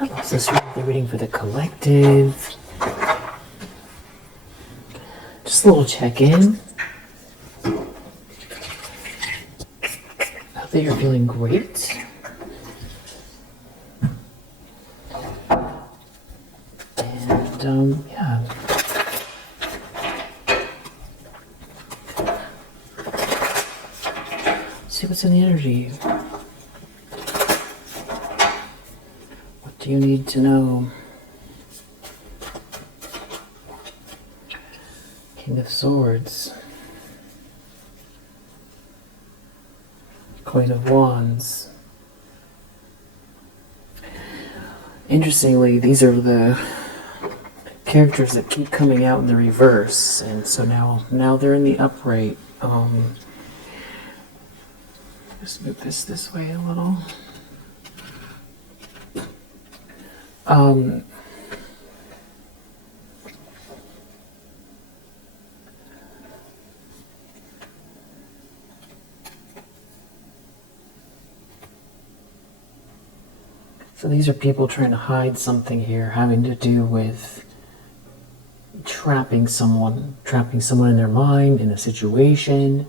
That loves us the reading for the collective. Just a little check-in. Hope that you're feeling great. And yeah. See what's in the energy. What do you need to know? King of Swords. Queen of Wands. Interestingly, these are the characters that keep coming out in the reverse, and so now they're in the upright. Just move this way a little. So these are people trying to hide something here, having to do with trapping someone in their mind, in a situation.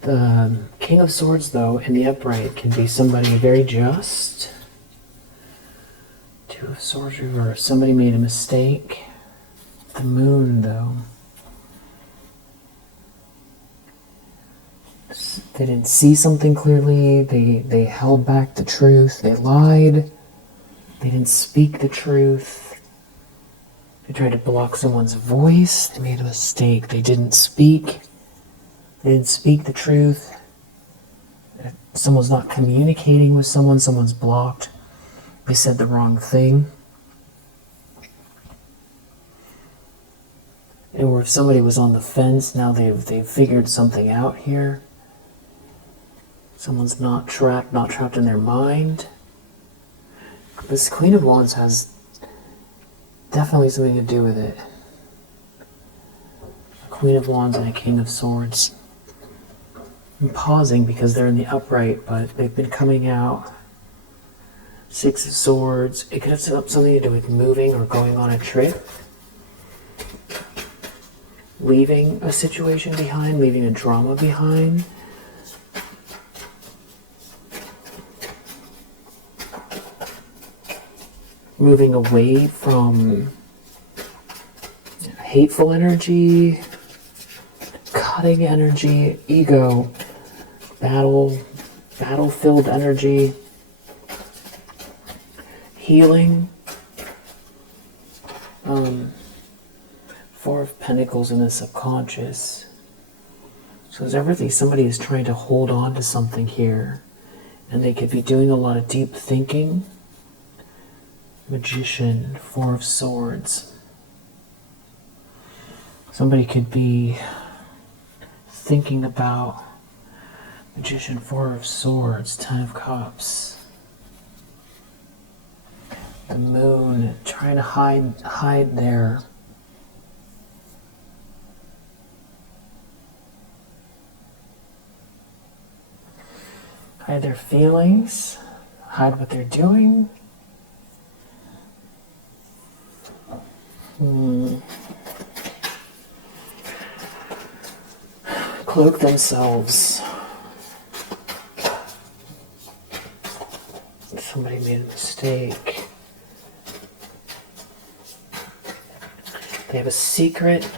The King of Swords, though, in the upright, can be somebody very just. Two of Swords reversed. Somebody made a mistake. The Moon, though. They didn't see something clearly. They held back the truth. They lied. They didn't speak the truth. They tried to block someone's voice. They made a mistake. They didn't speak. They didn't speak the truth. Someone's not communicating with someone. Someone's blocked. They said the wrong thing. Or if somebody was on the fence, now they've figured something out here. Someone's not trapped in their mind. This Queen of Wands has definitely something to do with it. A Queen of Wands and a King of Swords. I'm pausing because they're in the upright, but they've been coming out. Six of Swords. It could have something to do with moving or going on a trip. Leaving a situation behind, leaving a drama behind. Moving away from hateful energy, cutting energy, ego, battle-filled energy, healing. Four of Pentacles in the subconscious. So there's everything, somebody is trying to hold on to something here, and they could be doing a lot of deep thinking. Magician, Four of Swords. Somebody could be thinking about Magician, Four of Swords, Ten of Cups. The Moon, trying to hide their feelings, hide what they're doing. Cloak themselves. Somebody made a mistake. They have a secret,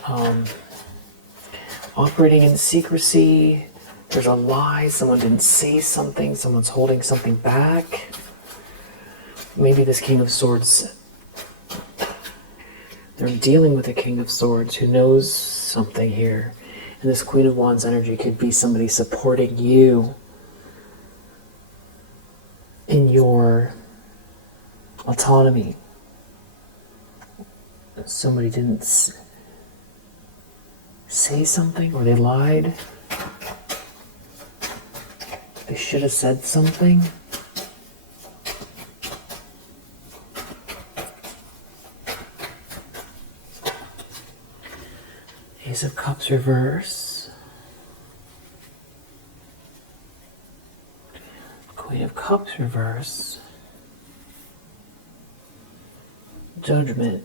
operating in secrecy. There's a lie, someone didn't say something, someone's holding something back. Maybe this King of Swords, they're dealing with a King of Swords who knows something here. And this Queen of Wands energy could be somebody supporting you in your autonomy. Somebody didn't say something, or they lied. They should have said something. Ace of Cups reverse. Queen of Cups reverse. Judgment.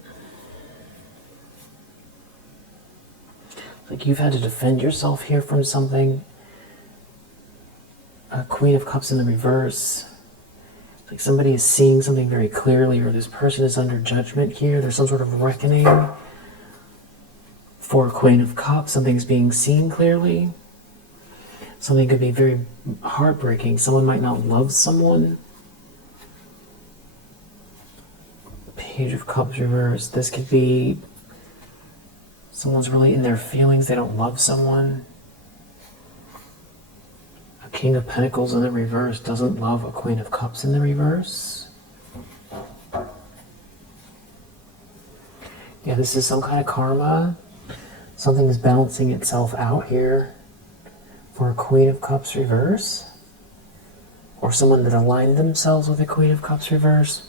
Like you've had to defend yourself here from something. Queen of Cups in the reverse. Like somebody is seeing something very clearly, or this person is under judgment here. There's some sort of reckoning. For Queen of Cups, something's being seen clearly. Something could be very heartbreaking. Someone might not love someone. Page of Cups reverse. This could be someone's really in their feelings. They don't love someone. A King of Pentacles in the reverse doesn't love a Queen of Cups in the reverse. Yeah, this is some kind of karma. Something is balancing itself out here for a Queen of Cups reverse. Or someone that aligned themselves with a Queen of Cups reverse.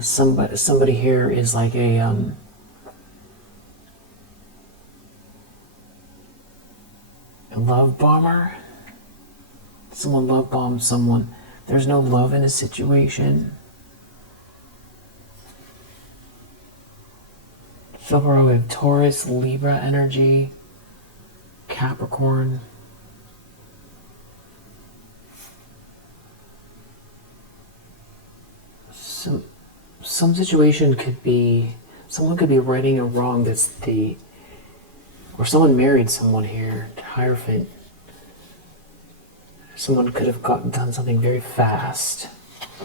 Somebody here is like a love bomber. Someone love bombs someone. There's no love in a situation. So far we have Taurus, Libra energy, Capricorn. Some situation could be, someone could be righting a wrong or someone married someone here, Hierophant. Someone could have done something very fast.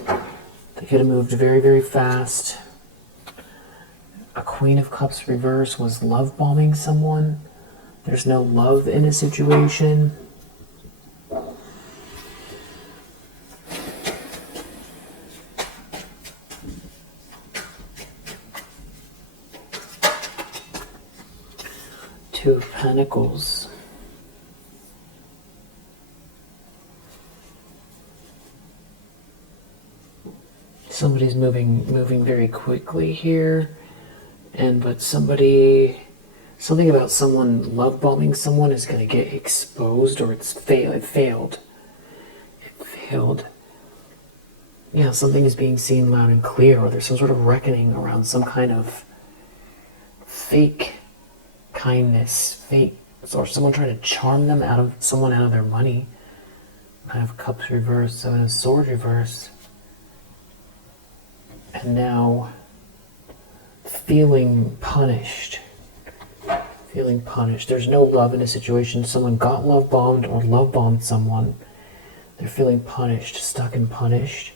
They could have moved very, very fast. A Queen of Cups reverse was love bombing someone. There's no love in a situation. Two of Pentacles. Somebody's moving very quickly here, but something about someone love bombing someone is going to get exposed, or it failed. Yeah, something is being seen loud and clear, or there's some sort of reckoning around some kind of fake kindness, or someone trying to charm them out of their money. Nine of Cups reverse, Seven of Swords reverse. And now feeling punished. There's no love in a situation. Someone got love bombed or love bombed someone. They're feeling punished, stuck and punished.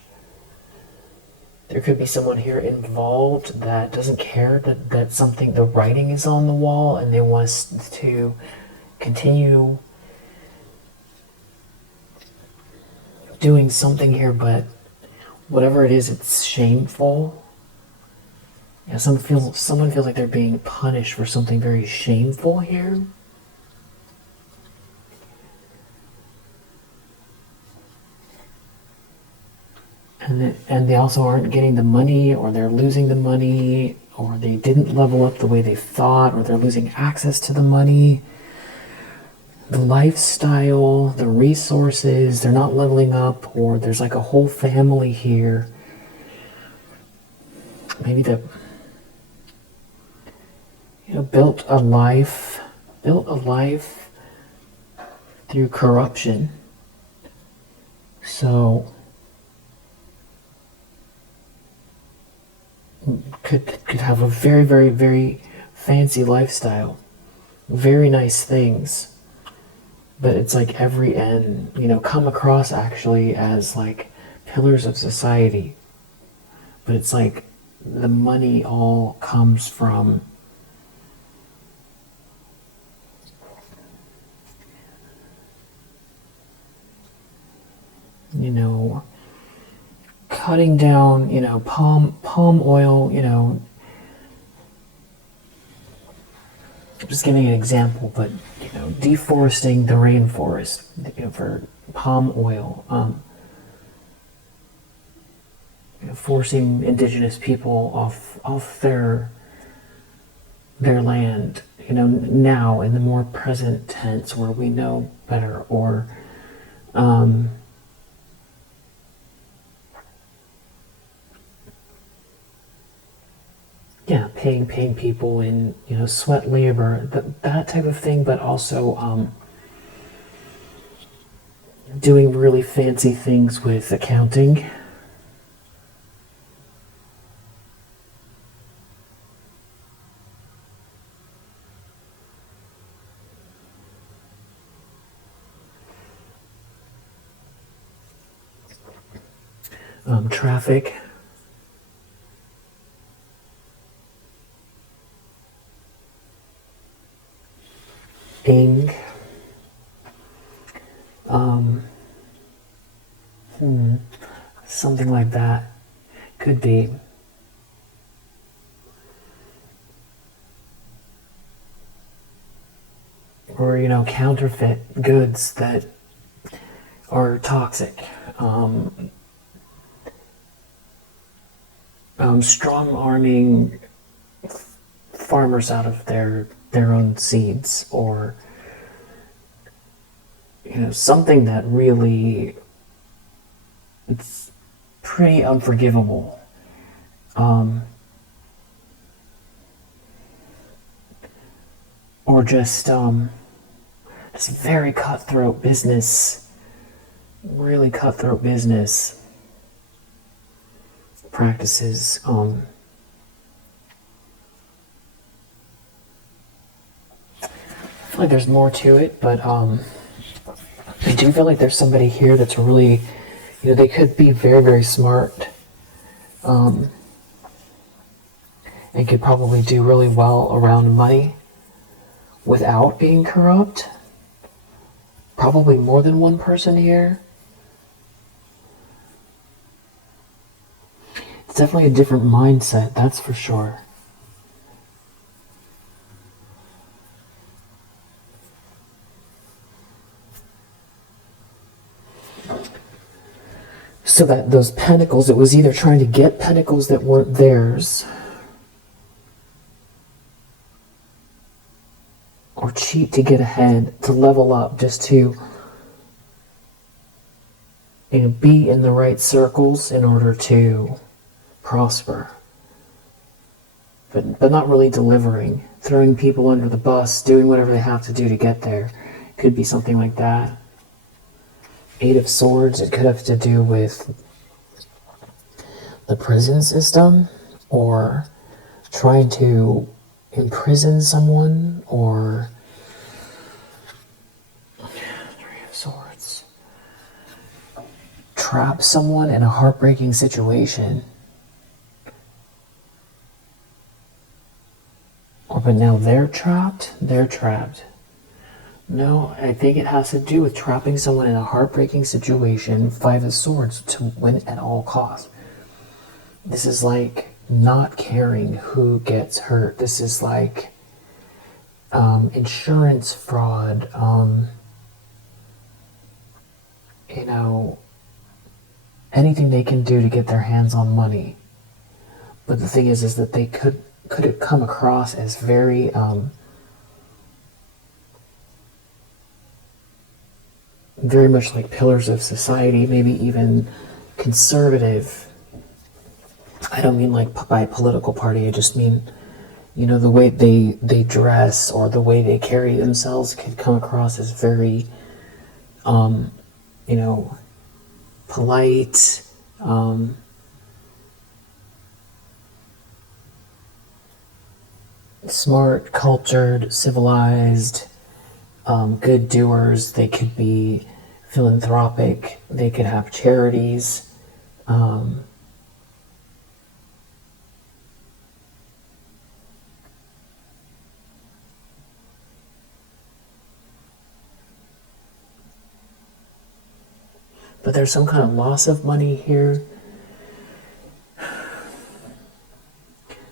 There could be someone here involved that doesn't care that something, the writing is on the wall, and they want us to continue doing something here, but whatever it is, it's shameful. Yeah, someone feels like they're being punished for something very shameful here. And they also aren't getting the money, or they're losing the money, or they didn't level up the way they thought, or they're losing access to the money, the lifestyle, the resources, they're not leveling up, or there's like a whole family here. Maybe built a life through corruption. So could have a very, very, very fancy lifestyle, very nice things, but it's like every end, come across actually as like pillars of society, but it's like the money all comes from cutting down, palm oil, I'm just giving an example, but, deforesting the rainforest, for palm oil, forcing indigenous people off their land, now in the more present tense where we know better, or Yeah, paying people in, sweat labor, that type of thing, but also doing really fancy things with accounting. Traffic. Ing. Something like that. Could be. Or, counterfeit goods that are toxic. Strong arming farmers out of their own seeds, or something that really, it's pretty unforgivable. Or just very cutthroat business, really cutthroat business practices. I feel like there's more to it, but I do feel like there's somebody here that's really, they could be very, very smart, and could probably do really well around money without being corrupt. Probably more than one person here. It's definitely a different mindset, that's for sure. So that those pentacles, it was either trying to get pentacles that weren't theirs, or cheat to get ahead, to level up, just to be in the right circles in order to prosper. But not really delivering, throwing people under the bus, doing whatever they have to do to get there. Could be something like that. Eight of Swords, it could have to do with the prison system, or trying to imprison someone, or Three of Swords, trap someone in a heartbreaking situation. But now they're trapped. No, I think it has to do with trapping someone in a heartbreaking situation. Five of Swords, to win at all costs. This is like not caring who gets hurt. This is like insurance fraud, anything they can do to get their hands on money. But the thing is that they could have come across as very very much like pillars of society, maybe even conservative. I don't mean like by political party, I just mean, the way they dress, or the way they carry themselves could come across as very, polite, smart, cultured, civilized, good doers. They could be philanthropic. They could have charities. But there's some kind of loss of money here.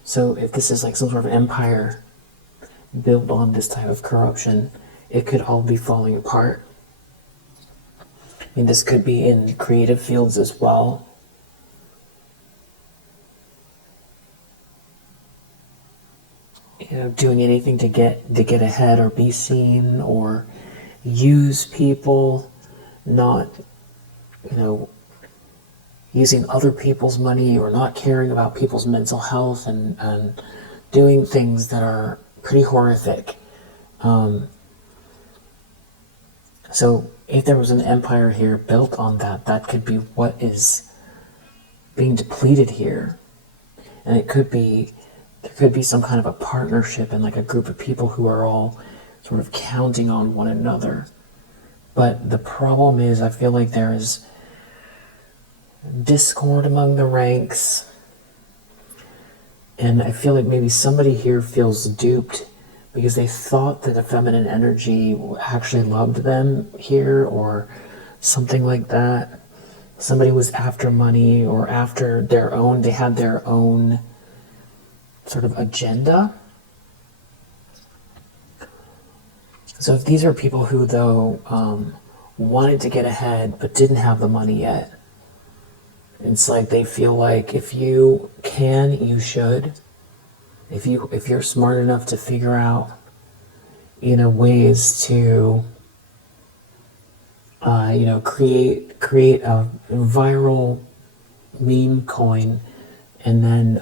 So if this is like some sort of empire built on this type of corruption, it could all be falling apart. I mean, this could be in creative fields as well. Doing anything to get ahead, or be seen, or use people. not, using other people's money or not caring about people's mental health and doing things that are pretty horrific. So if there was an empire here built on that, that could be what is being depleted here. And there could be some kind of a partnership and like a group of people who are all sort of counting on one another. But the problem is, I feel like there is discord among the ranks, and I feel like maybe somebody here feels duped because they thought that the feminine energy actually loved them here or something like that. Somebody was after money or after they had their own sort of agenda. So if these are people who, though, wanted to get ahead but didn't have the money yet, it's like they feel like if you can, you should. If you're smart enough to figure out, ways to, create a viral meme coin, and then,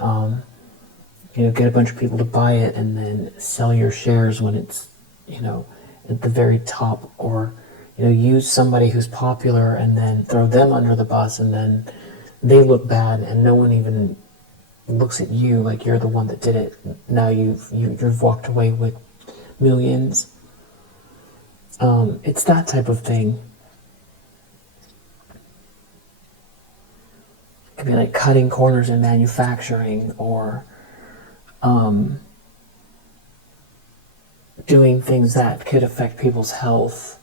get a bunch of people to buy it, and then sell your shares when it's, at the very top, or, use somebody who's popular and then throw them under the bus, and then they look bad, and no one even looks at you like you're the one that did it. Now you've walked away with millions. It's that type of thing. It could be like cutting corners in manufacturing, or doing things that could affect people's health.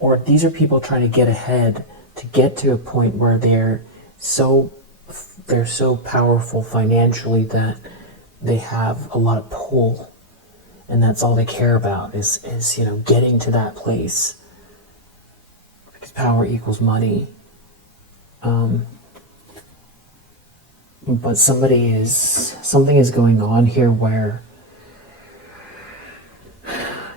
Or these are people trying to get ahead, to get to a point where they're so powerful financially that they have a lot of pull, and that's all they care about is getting to that place, because power equals money. But something is going on here where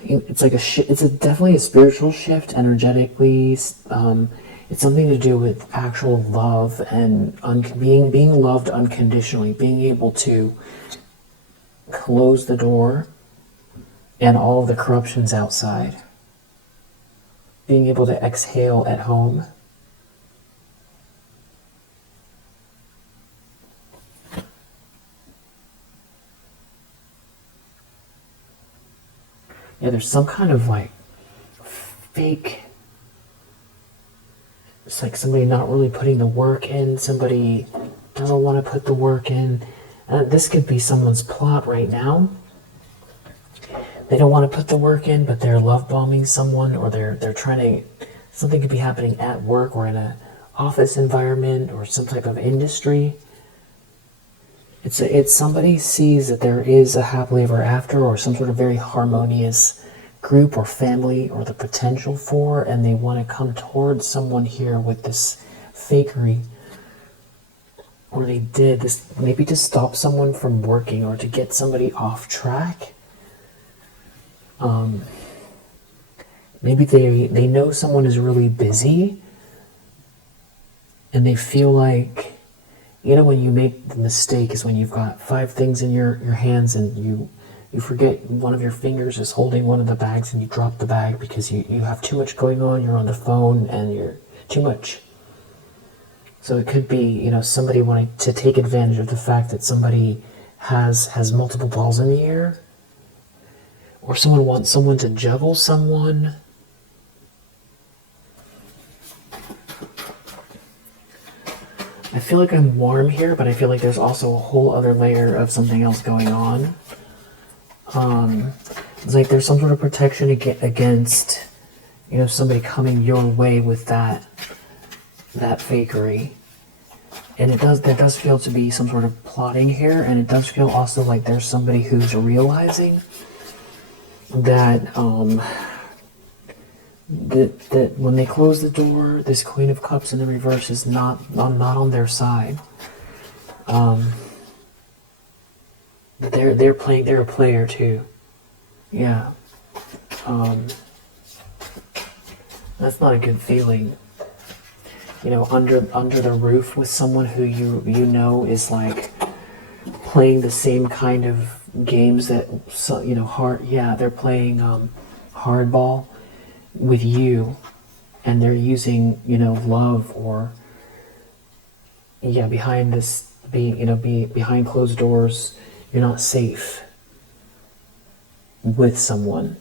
it's like it's definitely a spiritual shift energetically. It's something to do with actual love and being loved unconditionally, being able to close the door and all of the corruptions outside, being able to exhale at home. Yeah, there's some kind of like fake, it's like somebody not really putting the work in, somebody doesn't want to put the work in. This could be someone's plot right now. They don't want to put the work in, but they're love bombing someone, or they're trying to, something could be happening at work or in an office environment or some type of industry. It's somebody sees that there is a happily ever after or some sort of very harmonious group or family or the potential for, and they want to come towards someone here with this fakery. Or they did this maybe to stop someone from working or to get somebody off track. Maybe they know someone is really busy, and they feel like, when you make the mistake is when you've got 5 things in your hands and you forget one of your fingers is holding one of the bags, and you drop the bag because you have too much going on, you're on the phone and you're too much. So it could be, somebody wanting to take advantage of the fact that somebody has multiple balls in the air, or someone wants someone to juggle someone. I feel like I'm warm here, but I feel like there's also a whole other layer of something else going on. It's like there's some sort of protection against, somebody coming your way with that fakery. And there does feel to be some sort of plotting here, and it does feel also like there's somebody who's realizing that that when they close the door, this Queen of Cups in the reverse is not on their side. They're a player too. Yeah. That's not a good feeling. You know, under the roof with someone who you know is like playing the same kind of games that, you know, they're playing hardball with you, and they're using, you know, love, or behind this, behind closed doors, you're not safe with someone.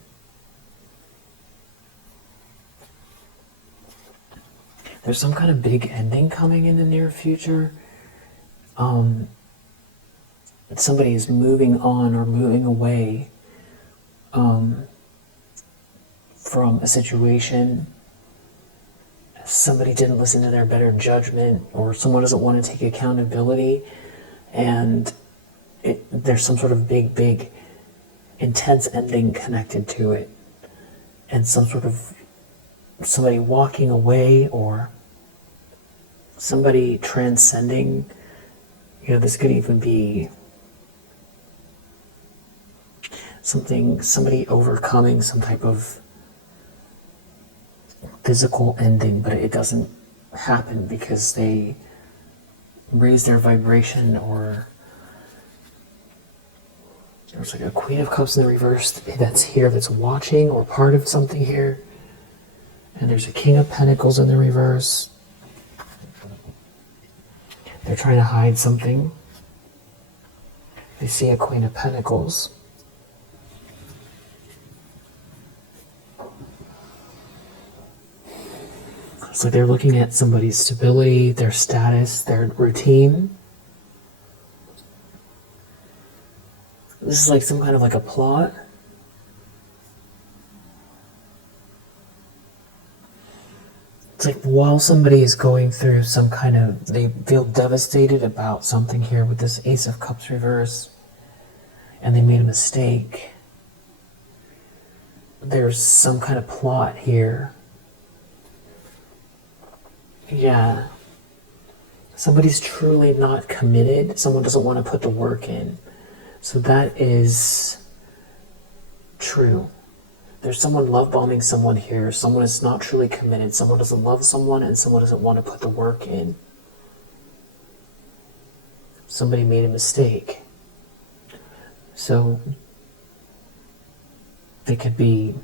There's some kind of big ending coming in the near future. Somebody is moving on or moving away from a situation. Somebody didn't listen to their better judgment, or someone doesn't want to take accountability, and there's some sort of big, intense ending connected to it, and some sort of somebody walking away, or somebody transcending. You know, this could even be somebody overcoming some type of physical ending, but it doesn't happen because they raise their vibration. Or there's like a Queen of Cups in the reverse that's here, that's watching or part of something here. And there's a King of Pentacles in the reverse. They're trying to hide something. They see a Queen of Pentacles. So they're looking at somebody's stability, their status, their routine. This is like some kind of like a plot. It's like while somebody is going through some kind of, they feel devastated about something here with this Ace of Cups reverse, and they made a mistake. There's some kind of plot here. Yeah. Somebody's truly not committed. Someone doesn't want to put the work in. So that is true. There's someone love bombing someone here. Someone is not truly committed. Someone doesn't love someone, and someone doesn't want to put the work in. Somebody made a mistake. So they could be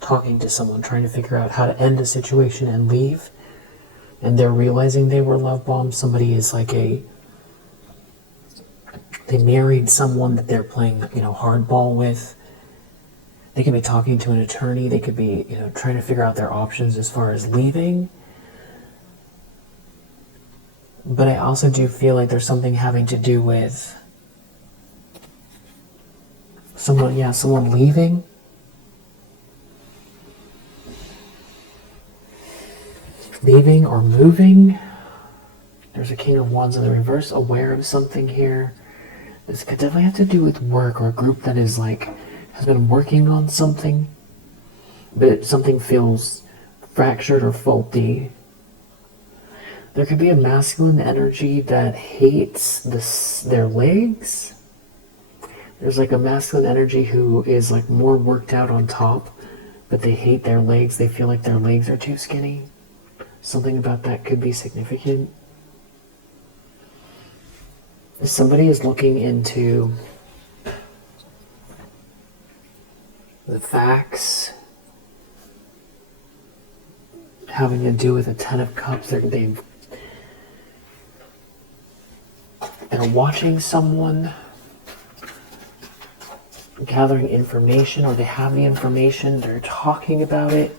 talking to someone, trying to figure out how to end a situation and leave. And they're realizing they were love bombed. Somebody is like they married someone that they're playing, you know, hardball with. They could be talking to an attorney. They could be, you know, trying to figure out their options as far as leaving. But I also do feel like there's something having to do with someone leaving. Leaving or moving. There's a King of Wands in the reverse, aware of something here. This could definitely have to do with work, or a group that is like, has been working on something, but something feels fractured or faulty. There could be a masculine energy that hates their legs. There's like a masculine energy who is like more worked out on top, but they hate their legs. They feel like their legs are too skinny. Something about that could be significant. Somebody is looking into the facts having to do with the Ten of Cups. They're watching someone, gathering information, or they have the information, they're talking about it.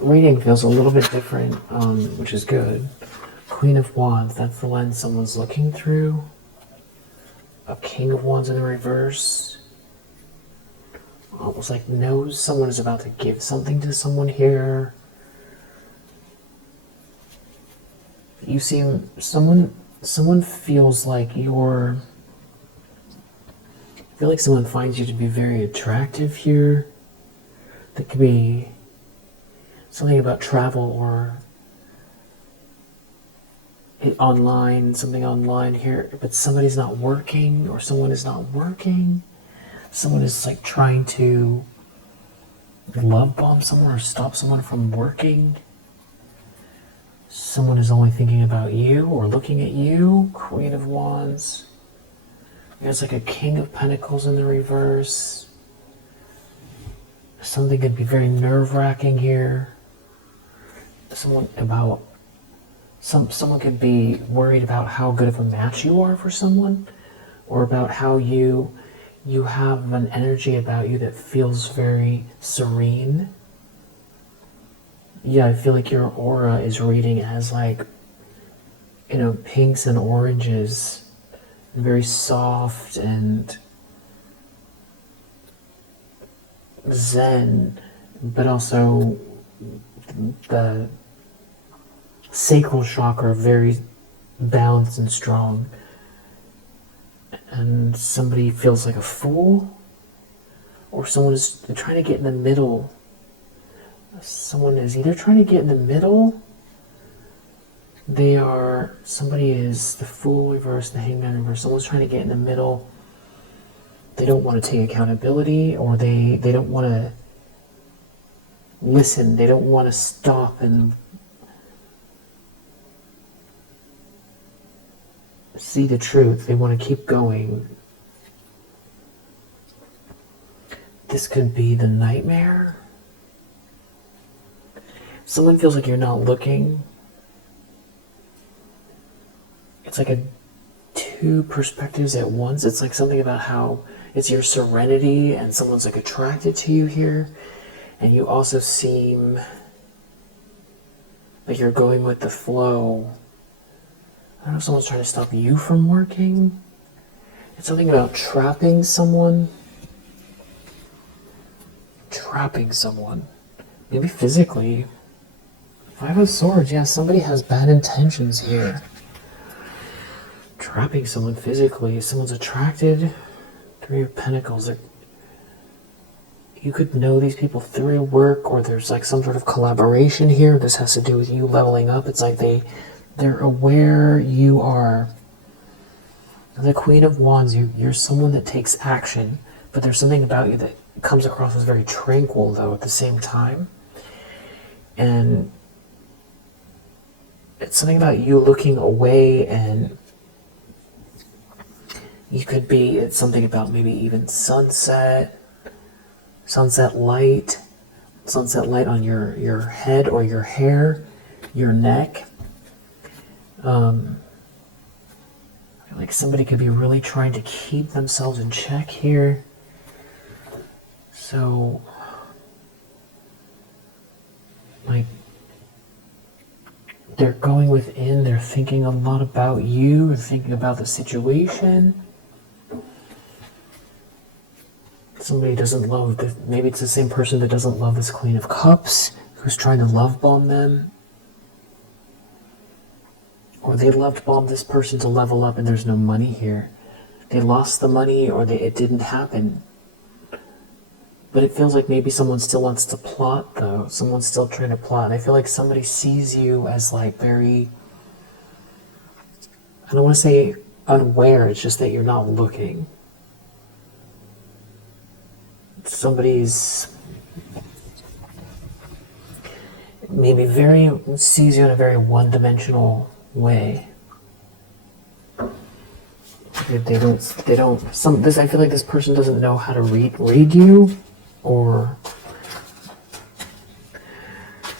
Reading feels a little bit different, which is good. Queen of Wands, that's the lens someone's looking through. A King of Wands in the reverse. Almost like knows someone is about to give something to someone here. You seem, someone feels like I feel like someone finds you to be very attractive here. That could be something about travel, or online, something online here, but somebody's not working, or someone is not working. Someone is like trying to love bomb someone or stop someone from working. Someone is only thinking about you or looking at you. Queen of Wands. There's like a King of Pentacles in the reverse. Something could be very nerve-wracking here. Someone could be worried about how good of a match you are for someone, or about how you have an energy about you that feels very serene. Yeah, I feel like your aura is reading as like, pinks and oranges, very soft and zen, but also the sacral chakra very balanced and strong. And somebody feels like a fool, or someone is trying to get in the middle. Someone is either trying to get in the middle. Somebody is the Fool reverse, the Hangman reverse. Someone's trying to get in the middle. They don't want to take accountability, or they don't want to listen. They don't want to stop and see the truth. They want to keep going. This could be the Nightmare. Someone feels like you're not looking. It's like two perspectives at once. It's like something about how it's your serenity and someone's like attracted to you here. And you also seem like you're going with the flow. I don't know if someone's trying to stop you from working. It's something about trapping someone. Trapping someone. Maybe physically. Five of Swords, yeah, somebody has bad intentions here. Trapping someone physically. Someone's attracted. Three of Pentacles. You could know these people through your work, or there's like some sort of collaboration here. This has to do with you leveling up. It's like they're aware you are the Queen of Wands. You're someone that takes action, but there's something about you that comes across as very tranquil, though, at the same time. And it's something about you looking away, and it's something about maybe even sunset light on your head or your hair, your neck. I feel like somebody could be really trying to keep themselves in check here. So, like, they're going within, they're thinking a lot about you, they're thinking about the situation. Somebody doesn't love maybe it's the same person that doesn't love this Queen of Cups, who's trying to love bomb them. Or they loved bomb this person to level up, and there's no money here. They lost the money, or it didn't happen. But it feels like maybe someone still wants to plot, though. Someone's still trying to plot. And I feel like somebody sees you as like very, I don't want to say unaware, it's just that you're not looking. Somebody's maybe sees you in a very one-dimensional way. I feel like this person doesn't know how to read you, or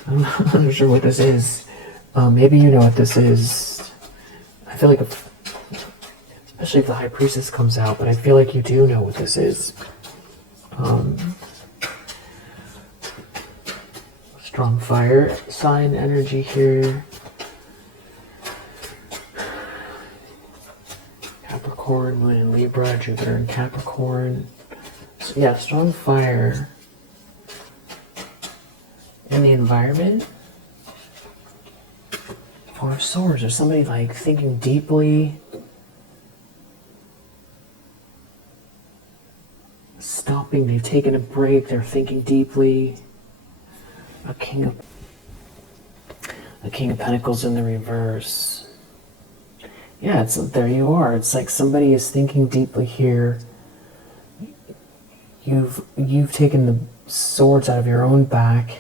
I'm not sure what this is. Maybe you know what this is. I feel like, especially if the High Priestess comes out, but I feel like you do know what this is. Strong fire sign energy here. Capricorn, Moon in Libra, Jupiter in Capricorn. So yeah, strong fire in the environment. Four of Swords. There's somebody like thinking deeply. Stopping, they've taken a break, they're thinking deeply. A King of Pentacles in the reverse. Yeah, there you are. It's like somebody is thinking deeply here. You've taken the swords out of your own back,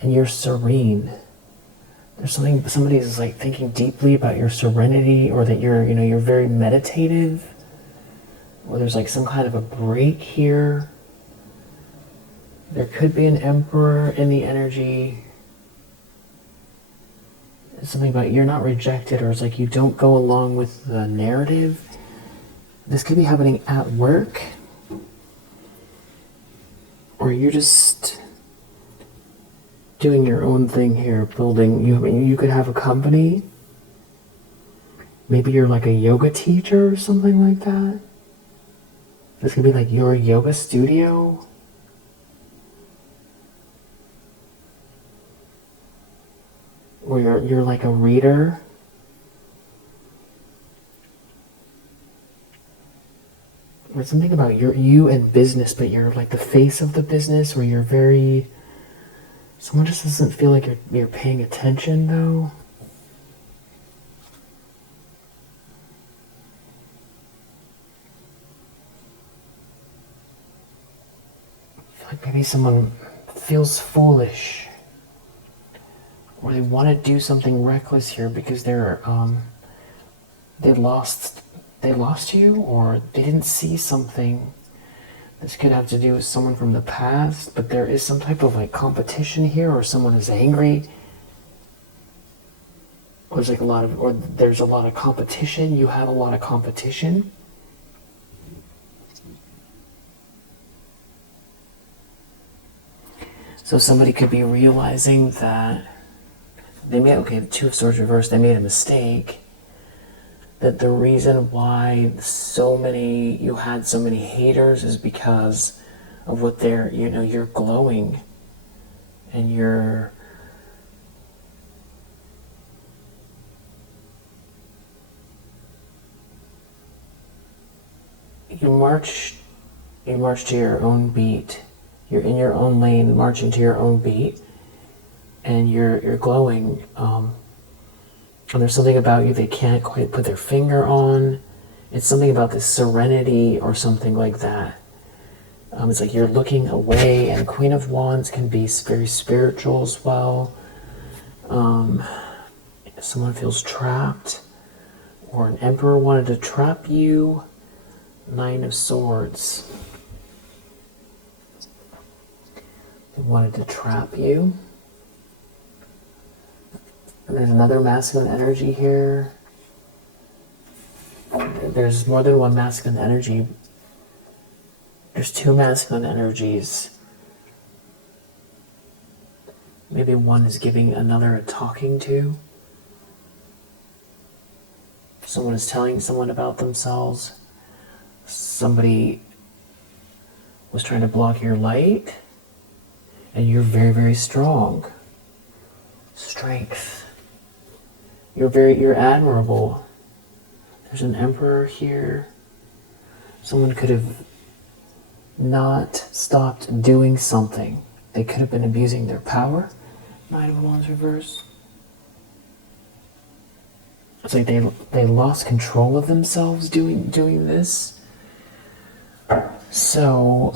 and you're serene. There's somebody is like thinking deeply about your serenity, or that you're very meditative, or there's like some kind of a break here. There could be an emperor in the energy. It's something about you're not rejected, or it's like you don't go along with the narrative. This could be happening at work, or you're just doing your own thing here, building. You could have a company. Maybe you're like a yoga teacher or something like that. This could be like your yoga studio. Or you're like a reader. Or something about you and business, but you're like the face of the business, or you're very... Someone just doesn't feel like you're paying attention, though. I feel like maybe someone feels foolish, or they want to do something reckless here because they lost you, or they didn't see something. This could have to do with someone from the past, but there is some type of like competition here, or someone is angry. Or there's a lot of competition. You have a lot of competition. So somebody could be realizing that the Two of Swords reversed, they made a mistake. That the reason why you had so many haters is because of what you're glowing, and you march to your own beat. You're in your own lane, marching to your own beat, and you're glowing. And there's something about you they can't quite put their finger on. It's something about this serenity or something like that. It's like you're looking away, and Queen of Wands can be very spiritual as well. Someone feels trapped, or an emperor wanted to trap you. Nine of Swords. They wanted to trap you. And there's another masculine energy here. There's more than one masculine energy. There's two masculine energies. Maybe one is giving another a talking to. Someone is telling someone about themselves. Somebody was trying to block your light. And you're very, very strong. Strength. You're admirable. There's an emperor here. Someone could have not stopped doing something. They could have been abusing their power. Nine of Wands reverse. It's like they lost control of themselves doing this. So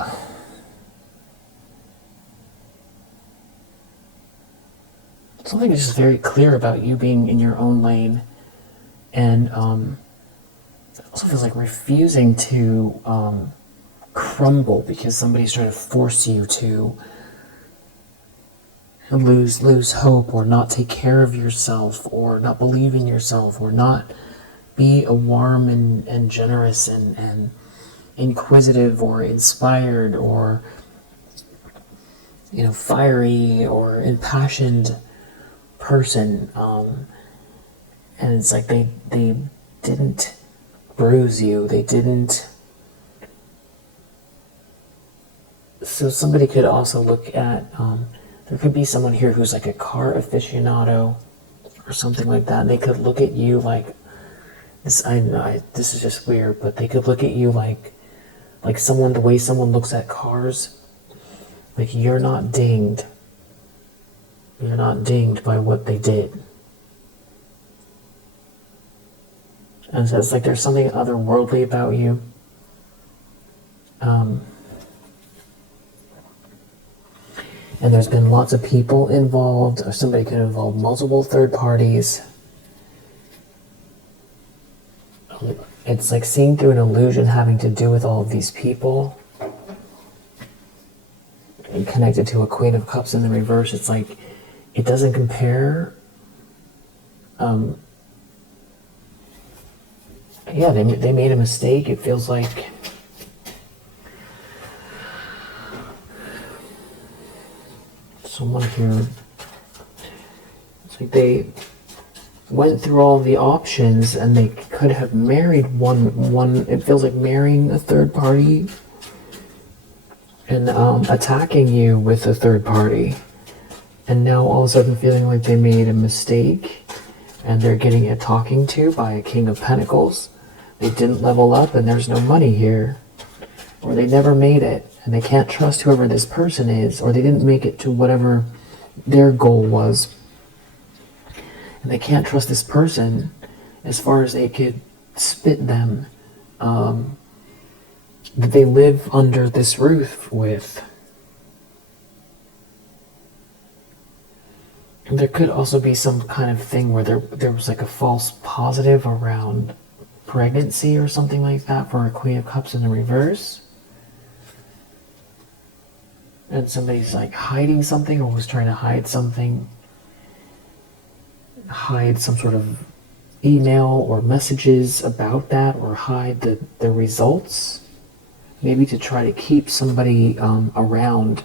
something is just very clear about you being in your own lane, and it also feels like refusing to crumble because somebody's trying to force you to lose hope, or not take care of yourself, or not believe in yourself, or not be a warm and generous and inquisitive, or inspired, or fiery, or impassioned person. And it's like they didn't bruise you. They didn't. So somebody could also look at, there could be someone here who's like a car aficionado or something like that, and they could look at you like, this is just weird, but they could look at you like someone, the way someone looks at cars, like you're not dinged. You're not dinged by what they did. And so it's like there's something otherworldly about you. And there's been lots of people involved, or somebody could involve multiple third parties. It's like seeing through an illusion having to do with all of these people. And connected to a Queen of Cups in the reverse, it's like it doesn't compare. Yeah, they made a mistake. It feels like someone here, it's like they went through all the options and they could have married one. It feels like marrying a third party and attacking you with a third party, and now all of a sudden feeling like they made a mistake and they're getting a talking to by a King of Pentacles. They didn't level up and there's no money here, or they never made it and they can't trust whoever this person is, or they didn't make it to whatever their goal was, and they can't trust this person as far as they could spit them, that they live under this roof with. And there could also be some kind of thing where there was like a false positive around pregnancy or something like that for a Queen of Cups in the reverse. And somebody's like hiding something, or was trying to hide something. Hide some sort of email or messages about that, or hide the results. Maybe to try to keep somebody around.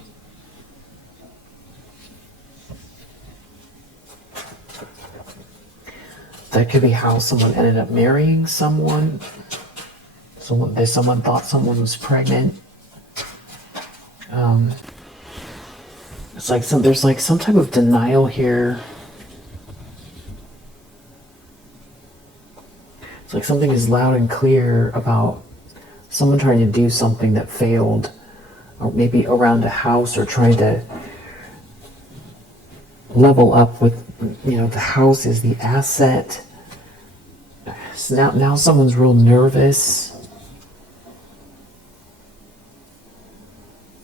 That could be how someone ended up marrying someone. Someone thought someone was pregnant. It's like there's like some type of denial here. It's like something is loud and clear about someone trying to do something that failed, or maybe around a house, or trying to level up with, the house is the asset. So now someone's real nervous.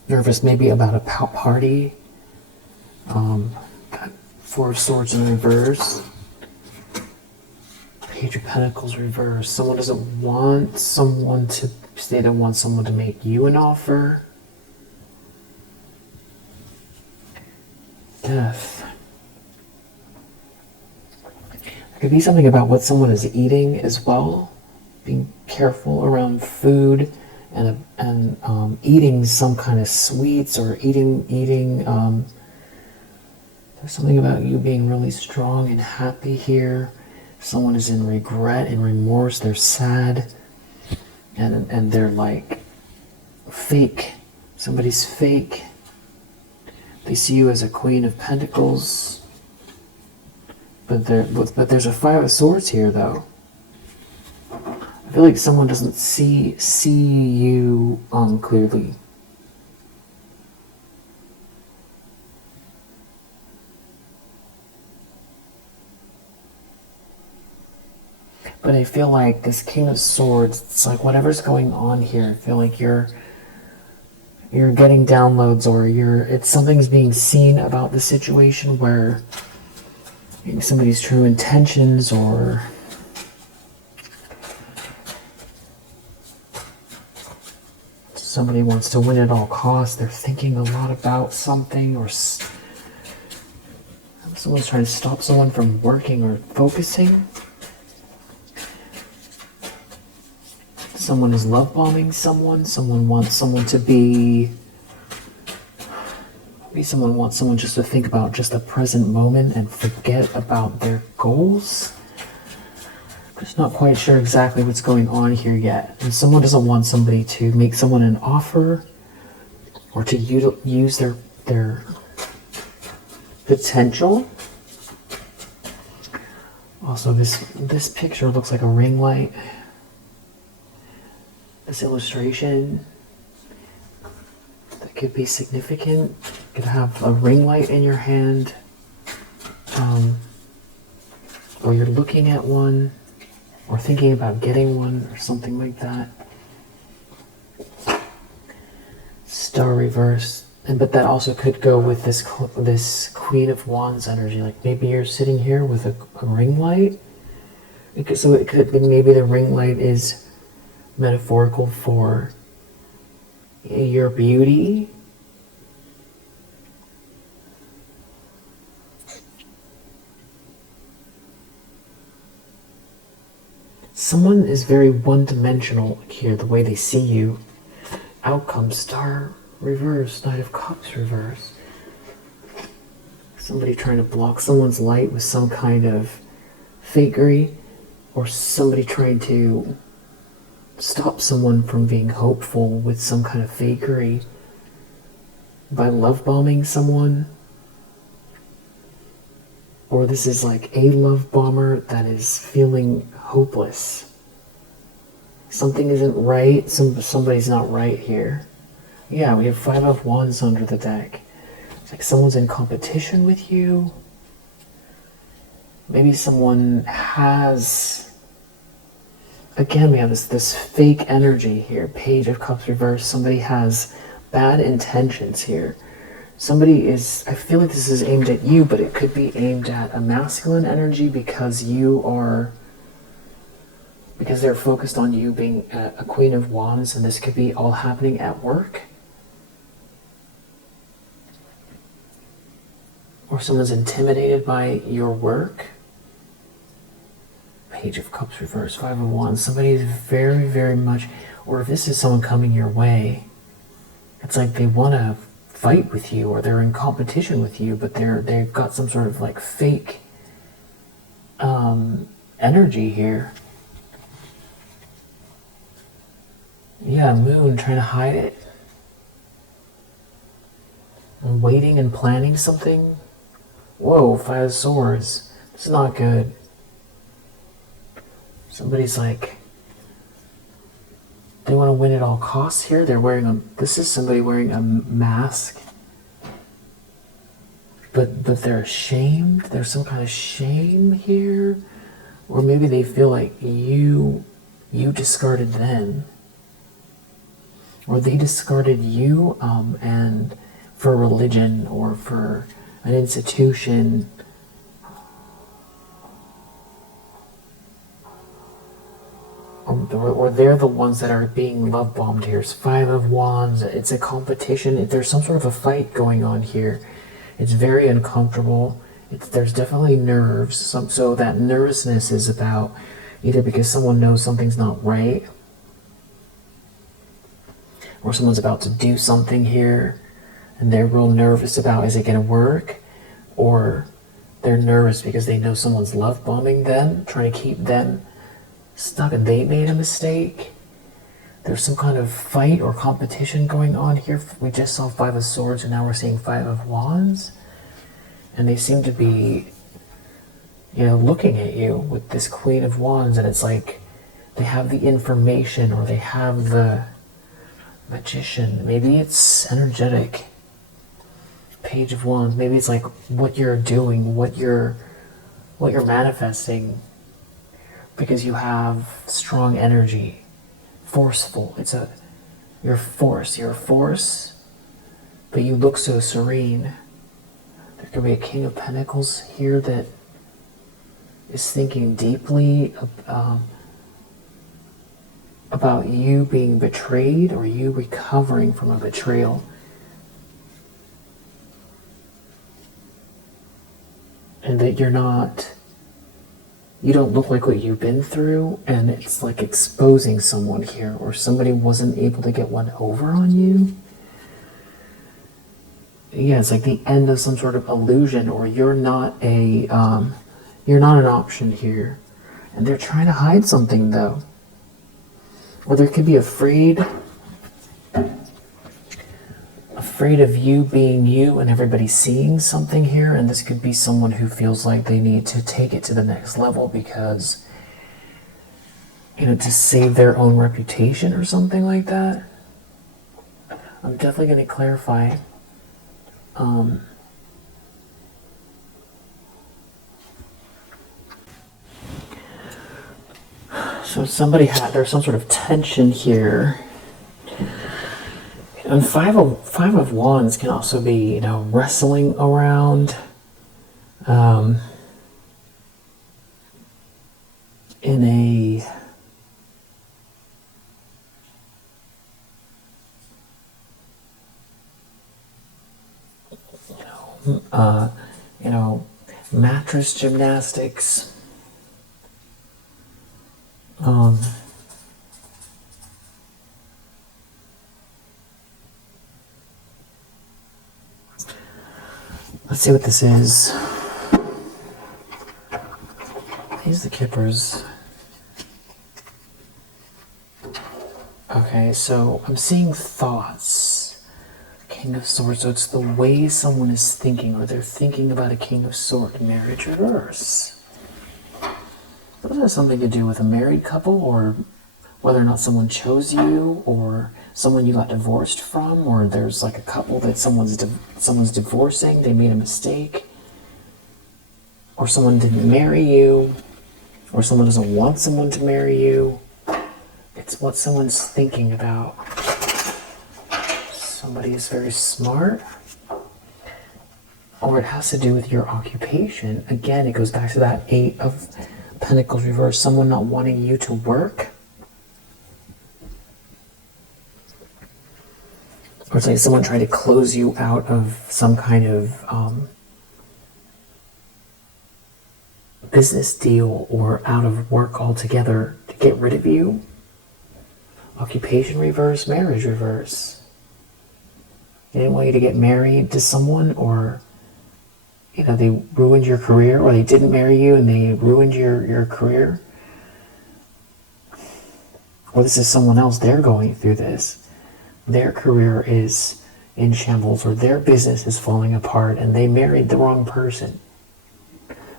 Nervous maybe about a party. Got Four of Swords in reverse. Page of Pentacles reverse. Someone doesn't want someone to, they don't want someone to make you an offer. Death. There could be something about what someone is eating as well. Being careful around food and eating some kind of sweets, or eating. There's something about you being really strong and happy here. Someone is in regret and remorse. They're sad, and they're like fake. Somebody's fake. They see you as a Queen of Pentacles, but there's a Five of Swords here, though. I feel like someone doesn't see you clearly. But I feel like this King of Swords, it's like whatever's going on here, I feel like you're getting downloads, or it's something's being seen about the situation, where maybe somebody's true intentions, or somebody wants to win at all costs. They're thinking a lot about something, or someone's trying to stop someone from working or focusing. Someone is love bombing someone. Someone wants someone to be... Maybe someone wants someone just to think about just the present moment and forget about their goals. I'm just not quite sure exactly what's going on here yet. And someone doesn't want somebody to make someone an offer, or to use their potential. Also, this picture looks like a ring light. This illustration, that could be significant. You could have a ring light in your hand, or you're looking at one. or thinking about getting one or something like that. Star reverse, but that also could go with this Queen of Wands energy. Like maybe you're sitting here with a ring light. So it could be maybe the ring light is metaphorical for your beauty. Someone is very one-dimensional here, the way they see you. Outcome, Star reverse, Knight of Cups reverse. Somebody trying to block someone's light with some kind of fakery, or somebody trying to stop someone from being hopeful with some kind of fakery by love bombing someone. Or this is like a love bomber that is feeling hopeless. Something isn't right. Somebody's not right here. Yeah, we have 5 of Wands under the deck. It's like someone's in competition with you. Maybe someone has... Again, we have this fake energy here. Page of Cups reversed. Somebody has bad intentions here. Somebody is... I feel like this is aimed at you, but it could be aimed at a masculine energy because you are... Because they're focused on you being a Queen of Wands, and this could be all happening at work. Or someone's intimidated by your work. Page of Cups reversed, 5 of Wands. Somebody is very, very much... Or if this is someone coming your way, it's like they want to fight with you, or they're in competition with you, but they've got some sort of like fake energy here. Yeah, Moon trying to hide it. And waiting and planning something. Whoa, 5 of Swords. This is not good. Somebody's like, they want to win at all costs here. They're wearing a, this is somebody wearing a mask. But they're ashamed. There's some kind of shame here. Or maybe they feel like you discarded them. Or they discarded you and for a religion or for an institution. Or they're the ones that are being love bombed here. It's 5 of Wands. It's a competition. There's some sort of a fight going on here. It's very uncomfortable. There's definitely nerves. So that nervousness is about either because someone knows something's not right, or someone's about to do something here and they're real nervous about, is it going to work? Or they're nervous because they know someone's love bombing them, trying to keep them stuck and they made a mistake. There's some kind of fight or competition going on here. We just saw 5 of Swords and now we're seeing 5 of Wands. And they seem to be, looking at you with this Queen of Wands, and it's like they have the information or they have the Magician. Maybe it's energetic. Page of Wands. Maybe it's like what you're doing, what you're manifesting, because you have strong energy, forceful. You're a force, but you look so serene. There could be a King of Pentacles here that is thinking deeply about you being betrayed or you recovering from a betrayal. And that you don't look like what you've been through, and it's like exposing someone here, or somebody wasn't able to get one over on you. Yeah, it's like the end of some sort of illusion, or you're not an option here. And they're trying to hide something though. Or they could be afraid of you being you and everybody seeing something here, and this could be someone who feels like they need to take it to the next level because, to save their own reputation or something like that. I'm definitely going to clarify. So there's some sort of tension here. And five of wands can also be, wrestling around in a mattress gymnastics. Let's see what this is. Here's the kippers. Okay, so I'm seeing thoughts. King of Swords, so it's the way someone is thinking, or they're thinking about a King of Swords marriage reverse. Does that have something to do with a married couple, or whether or not someone chose you, or someone you got divorced from, or there's like a couple that someone's divorcing, they made a mistake, or someone didn't marry you, or someone doesn't want someone to marry you. It's what someone's thinking about. Somebody is very smart, or it has to do with your occupation. Again, it goes back to that 8 of Pentacles reverse, someone not wanting you to work. Or it's like someone trying to close you out of some kind of business deal, or out of work altogether to get rid of you. Occupation reverse, marriage reverse. They didn't want you to get married to someone, or they ruined your career, or they didn't marry you and they ruined your career. Or this is someone else, they're going through this. Their career is in shambles, or their business is falling apart, and they married the wrong person.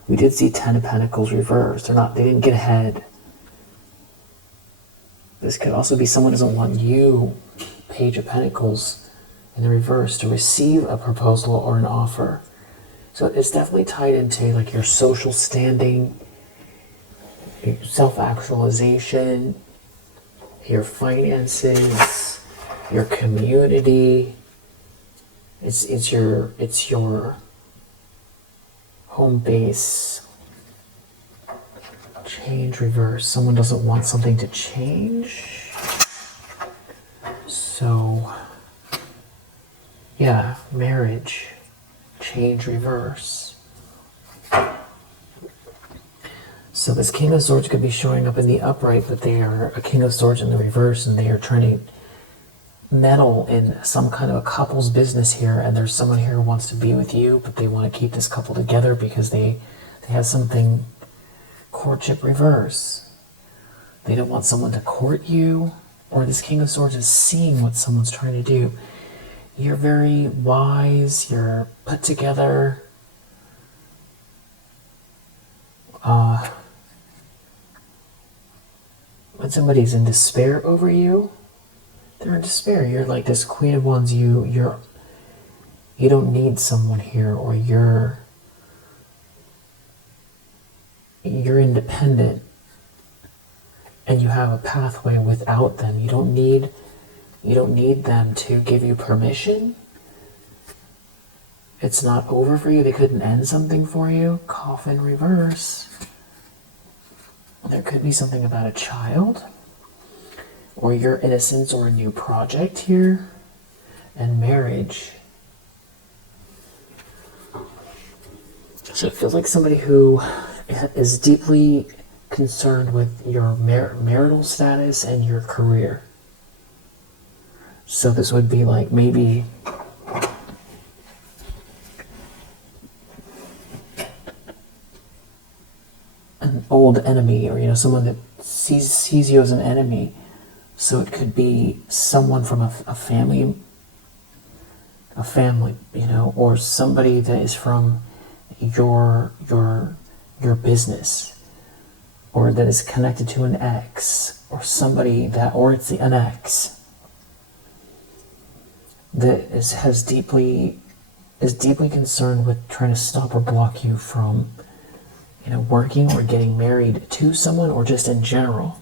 We did see 10 of Pentacles reversed. They didn't get ahead. This could also be someone doesn't want you, Page of Pentacles in the reverse, to receive a proposal or an offer. So it's definitely tied into like your social standing, your self-actualization, your finances, your community. It's your home base. Change reverse. Someone doesn't want something to change. So yeah, marriage. Change reverse. So this King of Swords could be showing up in the upright, but they are a King of Swords in the reverse, and they are trying to meddle in some kind of a couple's business here, and there's someone here who wants to be with you, but they want to keep this couple together because they have something. Courtship reverse. They don't want someone to court you, or this King of Swords is seeing what someone's trying to do. You're very wise, you're put together. When somebody's in despair over you, they're in despair. You're like this Queen of Wands, you don't need someone here, or you're independent and you have a pathway without them. You don't need them to give you permission. It's not over for you. They couldn't end something for you. Coffin reverse. There could be something about a child, or your innocence, or a new project here. And marriage. So it feels like somebody who is deeply concerned with your marital status and your career. So this would be like maybe an old enemy, or someone that sees you as an enemy. So it could be someone from a family, or somebody that is from your business, or that is connected to an ex, or somebody that, or it's an ex that is deeply concerned with trying to stop or block you from, working or getting married to someone, or just in general.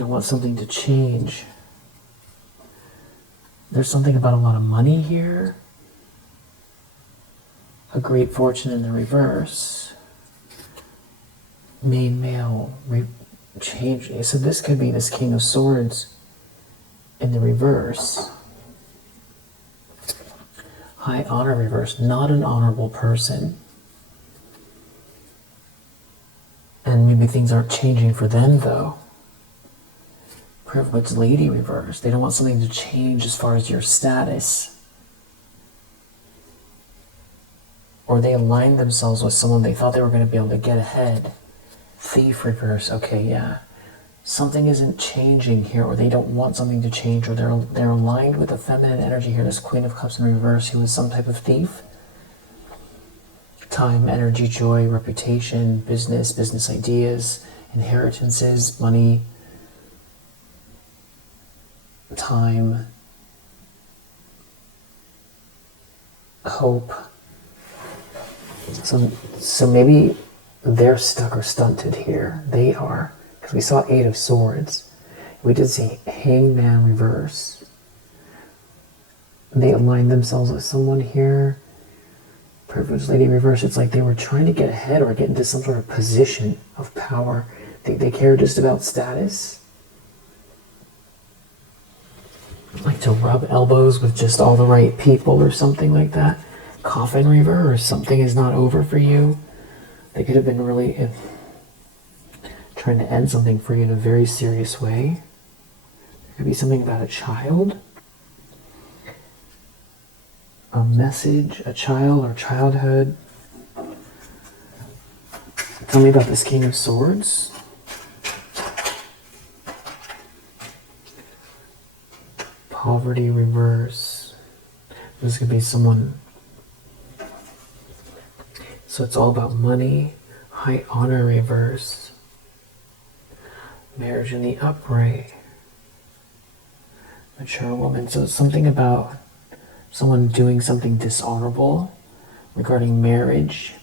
they want something to change. There's something about a lot of money here. A great fortune in the reverse. Main male change. So this could be this King of Swords in the reverse. High honor reverse. Not an honorable person. And maybe things aren't changing for them though. Privileged lady reverse. They don't want something to change as far as your status. Or they aligned themselves with someone they thought they were going to be able to get ahead. Thief reverse. Okay, yeah. Something isn't changing here, or they don't want something to change, or they're aligned with the feminine energy here. This Queen of Cups in reverse, who is some type of thief. Time, energy, joy, reputation, business ideas, inheritances, money, time, hope. So maybe they're stuck or stunted here. They are, because we saw 8 of Swords. We did see Hangman reverse. They aligned themselves with someone here. Privileged lady reverse. It's like they were trying to get ahead or get into some sort of position of power. They care just about status. Like to rub elbows with just all the right people or something like that. Coffin reverse. Something is not over for you. They could have been really trying to end something for you in a very serious way. There could be something about a child. A message, a child or childhood. Tell me about this King of Swords. Poverty reverse. This could be someone. So it's all about money. High honor reverse. Marriage in the upright. Mature woman. So it's something about someone doing something dishonorable regarding marriage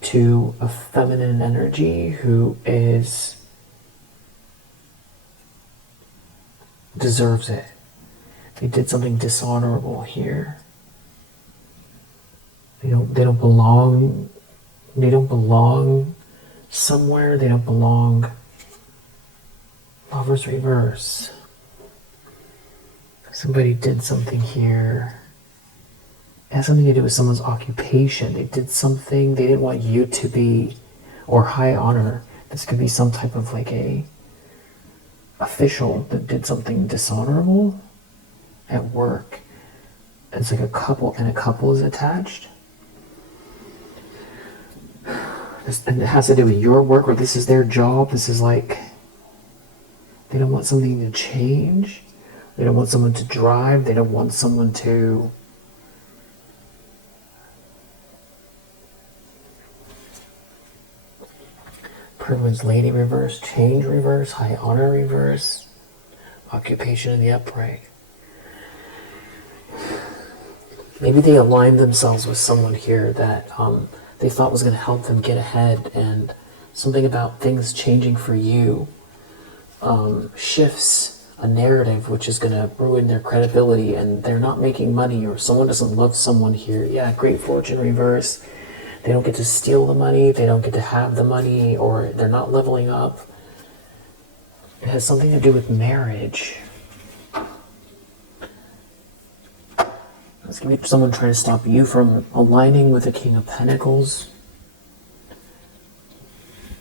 to a feminine energy who deserves it. They did something dishonorable here. They don't belong. They don't belong somewhere. They don't belong. Lover's reverse. Somebody did something here. It has something to do with someone's occupation. They did something they didn't want you to be, or high honor. This could be some type of like a official that did something dishonorable at work. It's like a couple, and a couple is attached. And it has to do with your work, or this is their job. This is like, they don't want something to change. They don't want someone to drive. They don't want someone to privileged lady reverse, change reverse, high honor reverse, occupation in the upright. Maybe they aligned themselves with someone here that they thought was going to help them get ahead, and something about things changing for you shifts a narrative which is going to ruin their credibility, and they're not making money, or someone doesn't love someone here. Yeah, great fortune reverse. They don't get to steal the money, they don't get to have the money, or they're not leveling up. It has something to do with marriage. This could be someone trying to stop you from aligning with the King of Pentacles.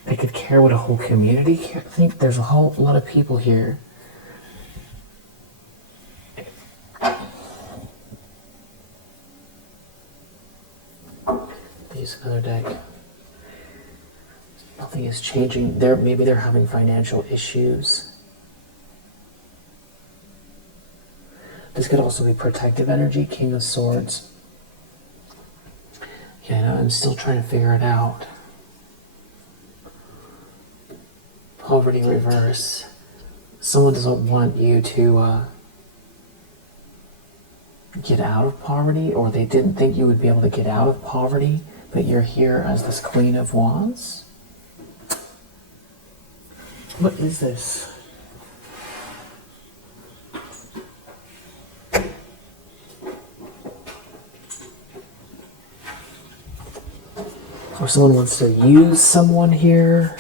They could care what a whole community cares. I think there's a whole lot of people here. Use another deck. Nothing is changing. Maybe they're having financial issues. This could also be protective energy, King of Swords. Yeah, I'm still trying to figure it out. Poverty reverse. Someone doesn't want you to get out of poverty, or they didn't think you would be able to get out of poverty, but you're here as this Queen of Wands. What is this? Or someone wants to use someone here.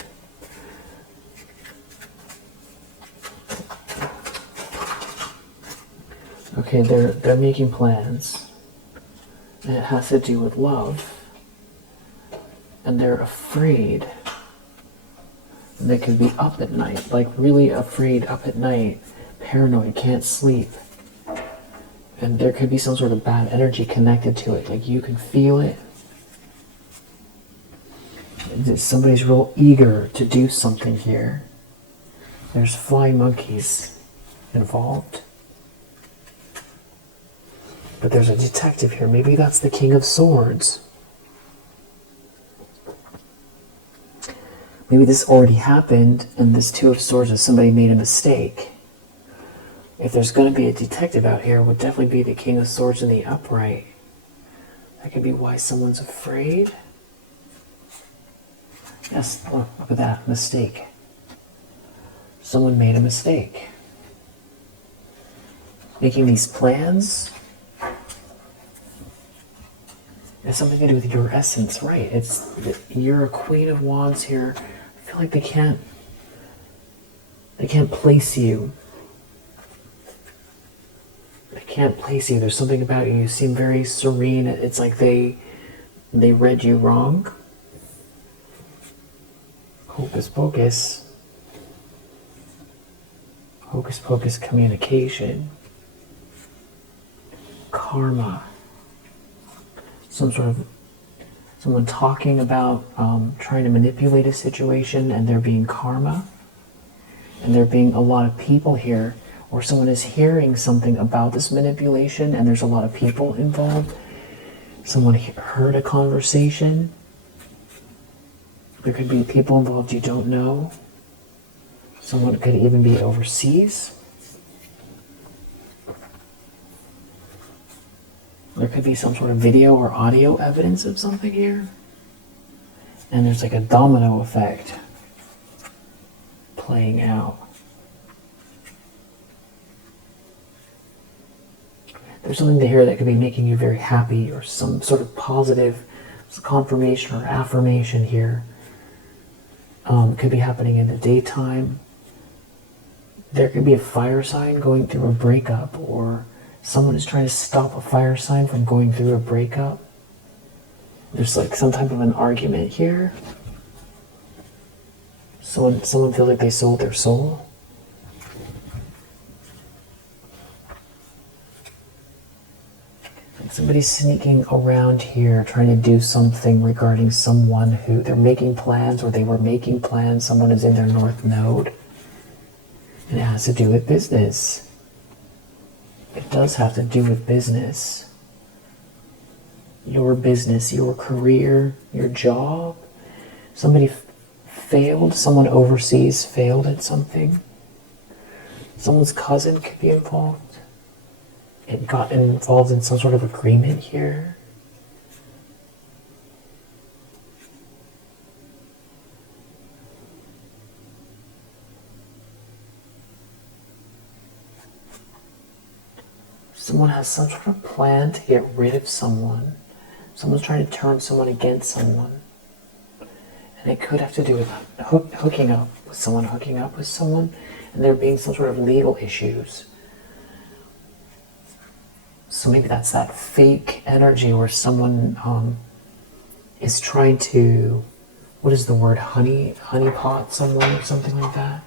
Okay, they're making plans. And it has to do with love. And they're afraid. And they could be up at night, like really afraid, up at night, paranoid, can't sleep. And there could be some sort of bad energy connected to it, like you can feel it. Somebody's real eager to do something here. There's flying monkeys involved. But there's a detective here. Maybe that's the King of Swords. Maybe this already happened, and this Two of Swords is somebody made a mistake. If there's going to be a detective out here, it would definitely be the King of Swords in the upright. That could be why someone's afraid. Yes, look at that, mistake. Someone made a mistake. Making these plans. It has something to do with your essence, right? You're a Queen of Wands here. I feel like they can't place you. They can't place you. There's something about you. You seem very serene. It's like they read you wrong. Hocus pocus. Hocus pocus communication. Karma. Someone talking about trying to manipulate a situation, and there being karma. And there being a lot of people here, or someone is hearing something about this manipulation and there's a lot of people involved. Someone heard a conversation. There could be people involved you don't know. Someone could even be overseas. There could be some sort of video or audio evidence of something here. And there's like a domino effect playing out. There's something to hear that could be making you very happy, or some sort of positive confirmation or affirmation here. Could be happening in the daytime. There could be a fire sign going through a breakup, or someone is trying to stop a fire sign from going through a breakup. There's like some type of an argument here. Someone feels like they sold their soul. Somebody's sneaking around here trying to do something regarding someone who they're making plans, or they were making plans. Someone is in their north node. And it has to do with business. It does have to do with business. Your business, your career, your job. Somebody failed, someone overseas failed at something. Someone's cousin could be involved. It got involved in some sort of agreement here. Someone has some sort of plan to get rid of someone. Someone's trying to turn someone against someone. And it could have to do with hooking up with someone, and there being some sort of legal issues. So maybe that's that fake energy where someone is trying to, what is the word, honeypot someone or something like that.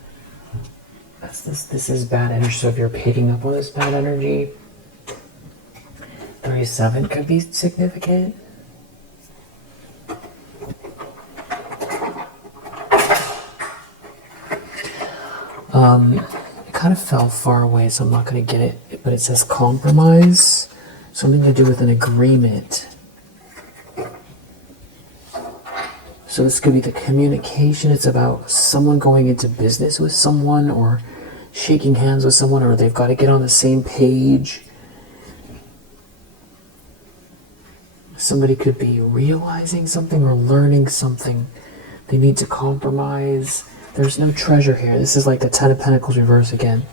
This is bad energy. So if you're picking up on this bad energy, 37 could be significant. It kind of fell far away, so I'm not going to get it, but it says compromise, something to do with an agreement. So this could be the communication. It's about someone going into business with someone, or shaking hands with someone, or they've got to get on the same page. Somebody could be realizing something or learning something. They need to compromise. There's no treasure here. This is like the Ten of Pentacles reverse again.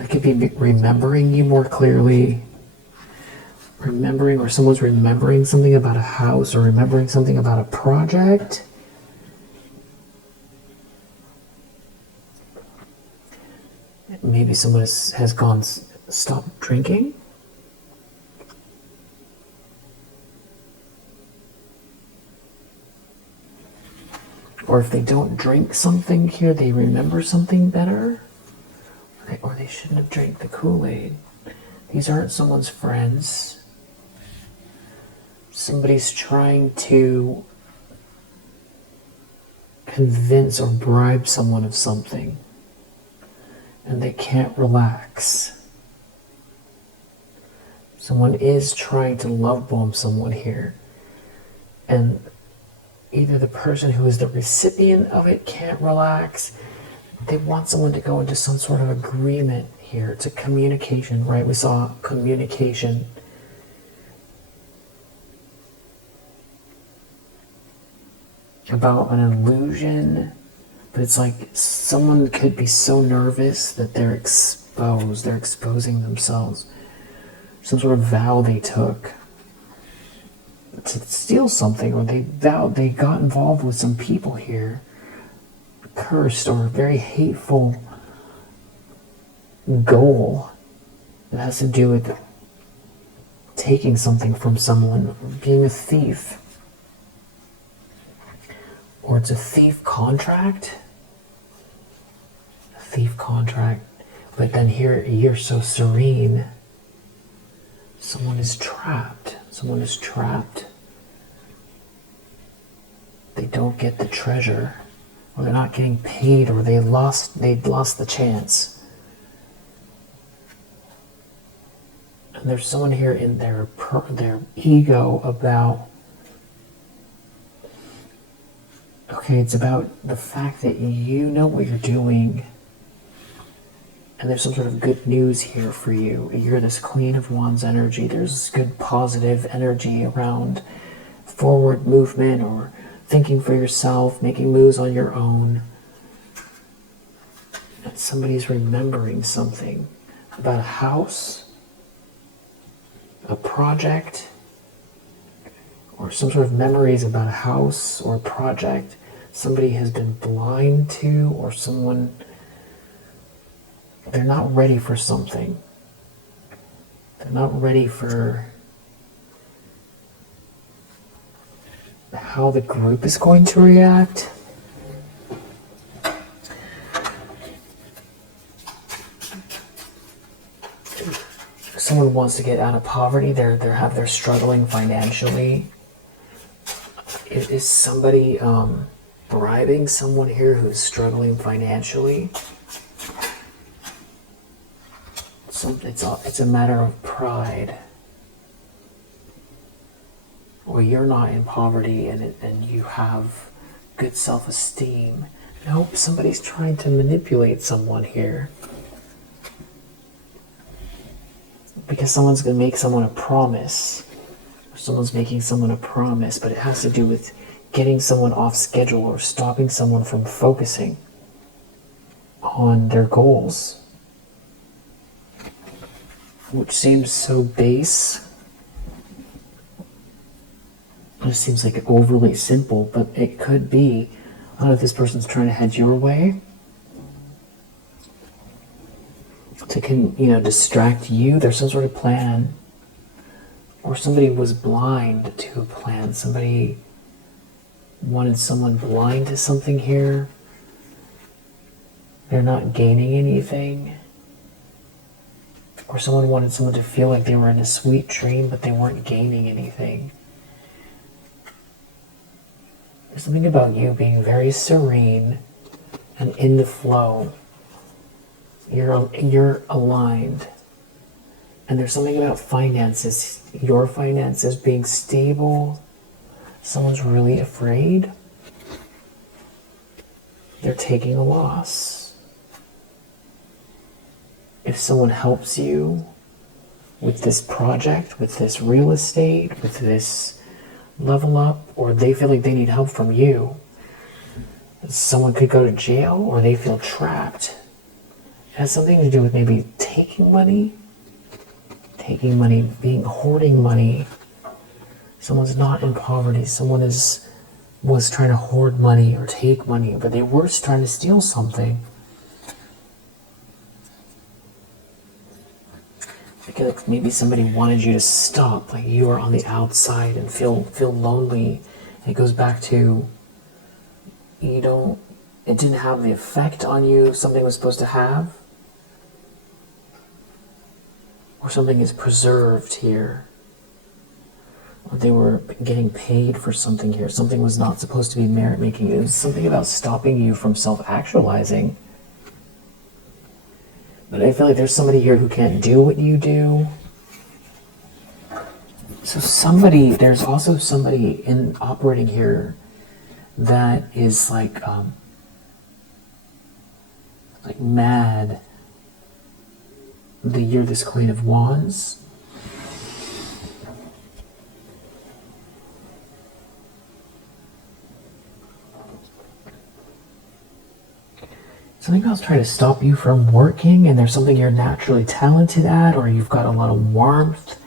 It could be remembering you more clearly. remembering, or someone's remembering something about a house or remembering something about a project. Maybe someone has stopped drinking. Or if they don't drink something here, they remember something better. Or they shouldn't have drank the Kool-Aid. These aren't someone's friends. Somebody's trying to convince or bribe someone of something, and they can't relax. Someone is trying to love bomb someone here, and either the person who is the recipient of it can't relax. They want someone to go into some sort of agreement here. It's a communication, right? We saw communication. About an illusion, but it's like someone could be so nervous that they're exposed. They're exposing themselves. Some sort of vow they took to steal something, or they got involved with some people here, cursed or very hateful goal that has to do with taking something from someone, being a thief. Or it's a thief contract. A thief contract. But then here, you're so serene. Someone is trapped. Someone is trapped. They don't get the treasure. Or they're not getting paid, or they lost the chance. And there's someone here in their ego about, okay, it's about the fact that you know what you're doing, and there's some sort of good news here for you. You're this Queen of Wands energy. There's good positive energy around forward movement or thinking for yourself, making moves on your own. And somebody's remembering something about a house, a project, or some sort of memories about a house or a project somebody has been blind to, or someone, they're not ready for something. They're not ready for how the group is going to react. Someone wants to get out of poverty. They're struggling financially. Is somebody bribing someone here who's struggling financially? It's a matter of pride. Or you're not in poverty and you have good self-esteem. Nope, somebody's trying to manipulate someone here. Because someone's going to make someone a promise. Or someone's making someone a promise, but it has to do with getting someone off schedule or stopping someone from focusing on their goals. Which seems so base. It seems like overly simple, but it could be, I don't know if this person's trying to head your way to distract you. There's some sort of plan, or somebody was blind to a plan. Somebody wanted someone blind to something here. They're not gaining anything. Or someone wanted someone to feel like they were in a sweet dream, but they weren't gaining anything. There's something about you being very serene and in the flow. You're aligned. And there's something about finances, your finances being stable. Someone's really afraid. They're taking a loss. If someone helps you with this project, with this real estate, with this level up, or they feel like they need help from you, someone could go to jail, or they feel trapped. It has something to do with maybe taking money taking money, hoarding money. Someone's not in poverty. Someone was trying to hoard money or take money, but they were trying to steal something. I feel like maybe somebody wanted you to stop, like you were on the outside and feel lonely. It goes back to it didn't have the effect on you something was supposed to have. Or something is preserved here. Or they were getting paid for something here. Something was not supposed to be merit-making. It was something about stopping you from self-actualizing. But I feel like there's somebody here who can't do what you do. So there's also somebody operating here that is like mad that you're this Queen of Wands. Something else trying to stop you from working, and there's something you're naturally talented at, or you've got a lot of warmth.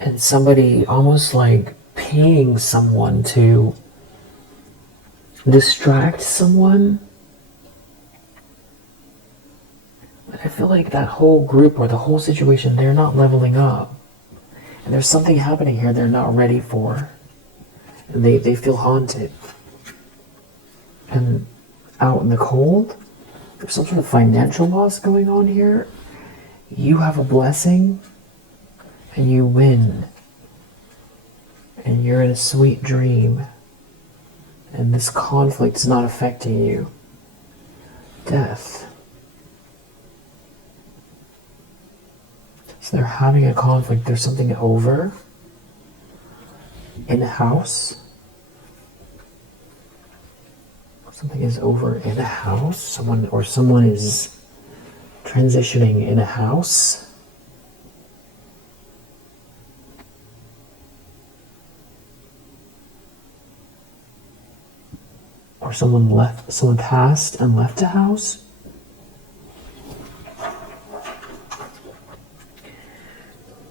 And somebody almost like paying someone to distract someone. But I feel like that whole group or the whole situation, they're not leveling up. And there's something happening here they're not ready for. And they feel haunted. And out in the cold, there's some sort of financial loss going on here. You have a blessing, and you win. And you're in a sweet dream. And this conflict is not affecting you. Death. So they're having a conflict. There's something over in a house. Something is over in a house. Someone is transitioning in a house. Or someone passed and left a house.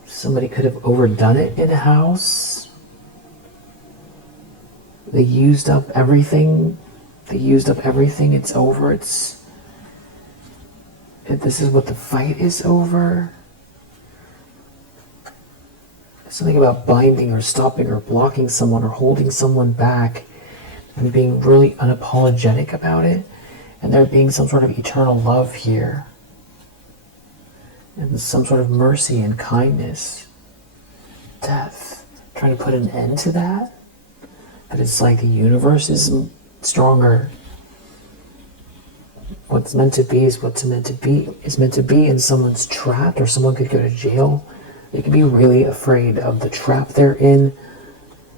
Somebody could have overdone it in a house. They used up everything. It's over. This is what the fight is over. Something about binding or stopping or blocking someone or holding someone back and being really unapologetic about it. And there being some sort of eternal love here. And some sort of mercy and kindness. Death. Trying to put an end to that. But it's like the universe is stronger. What's meant to be is what's meant to be, and someone's trapped, or someone could go to jail. They could be really afraid of the trap they're in,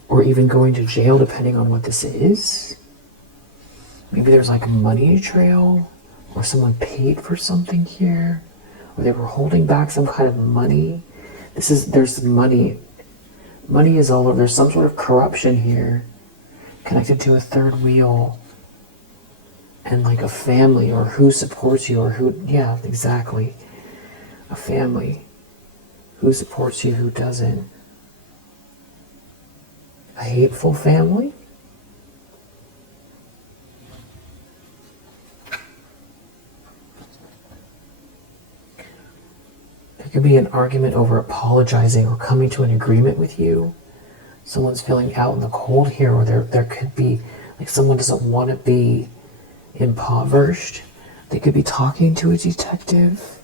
or even going to jail, depending on what this is. Maybe there's like a money trail, or someone paid for something here, or they were holding back some kind of money. There's money. Money is all over. There's some sort of corruption here, connected to a third wheel, and like a family, or who supports you, or yeah, exactly. A family. Who supports you, who doesn't. A hateful family? There could be an argument over apologizing or coming to an agreement with you. Someone's feeling out in the cold here, or there could be, like, someone doesn't want to be impoverished. They could be talking to a detective.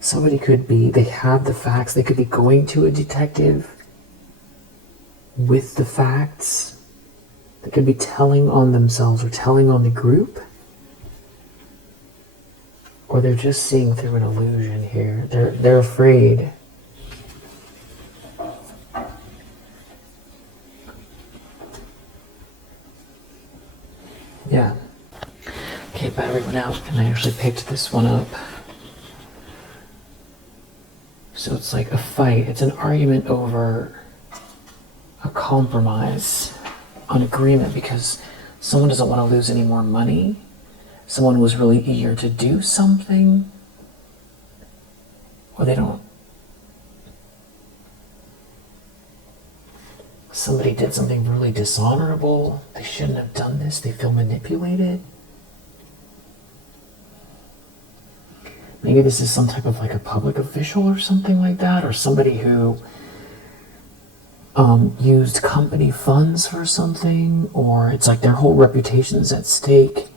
They have the facts. They could be going to a detective with the facts. They could be telling on themselves or telling on the group. Or they're just seeing through an illusion here. They're afraid. Yeah. Okay, battery went out, and I actually picked this one up. So it's like a fight. It's an argument over a compromise, an agreement, because someone doesn't want to lose any more money, someone was really eager to do something, or somebody did something really dishonorable, they shouldn't have done this, they feel manipulated. Maybe this is some type of like a public official or something like that, or somebody who used company funds for something, or it's like their whole reputation's at stake.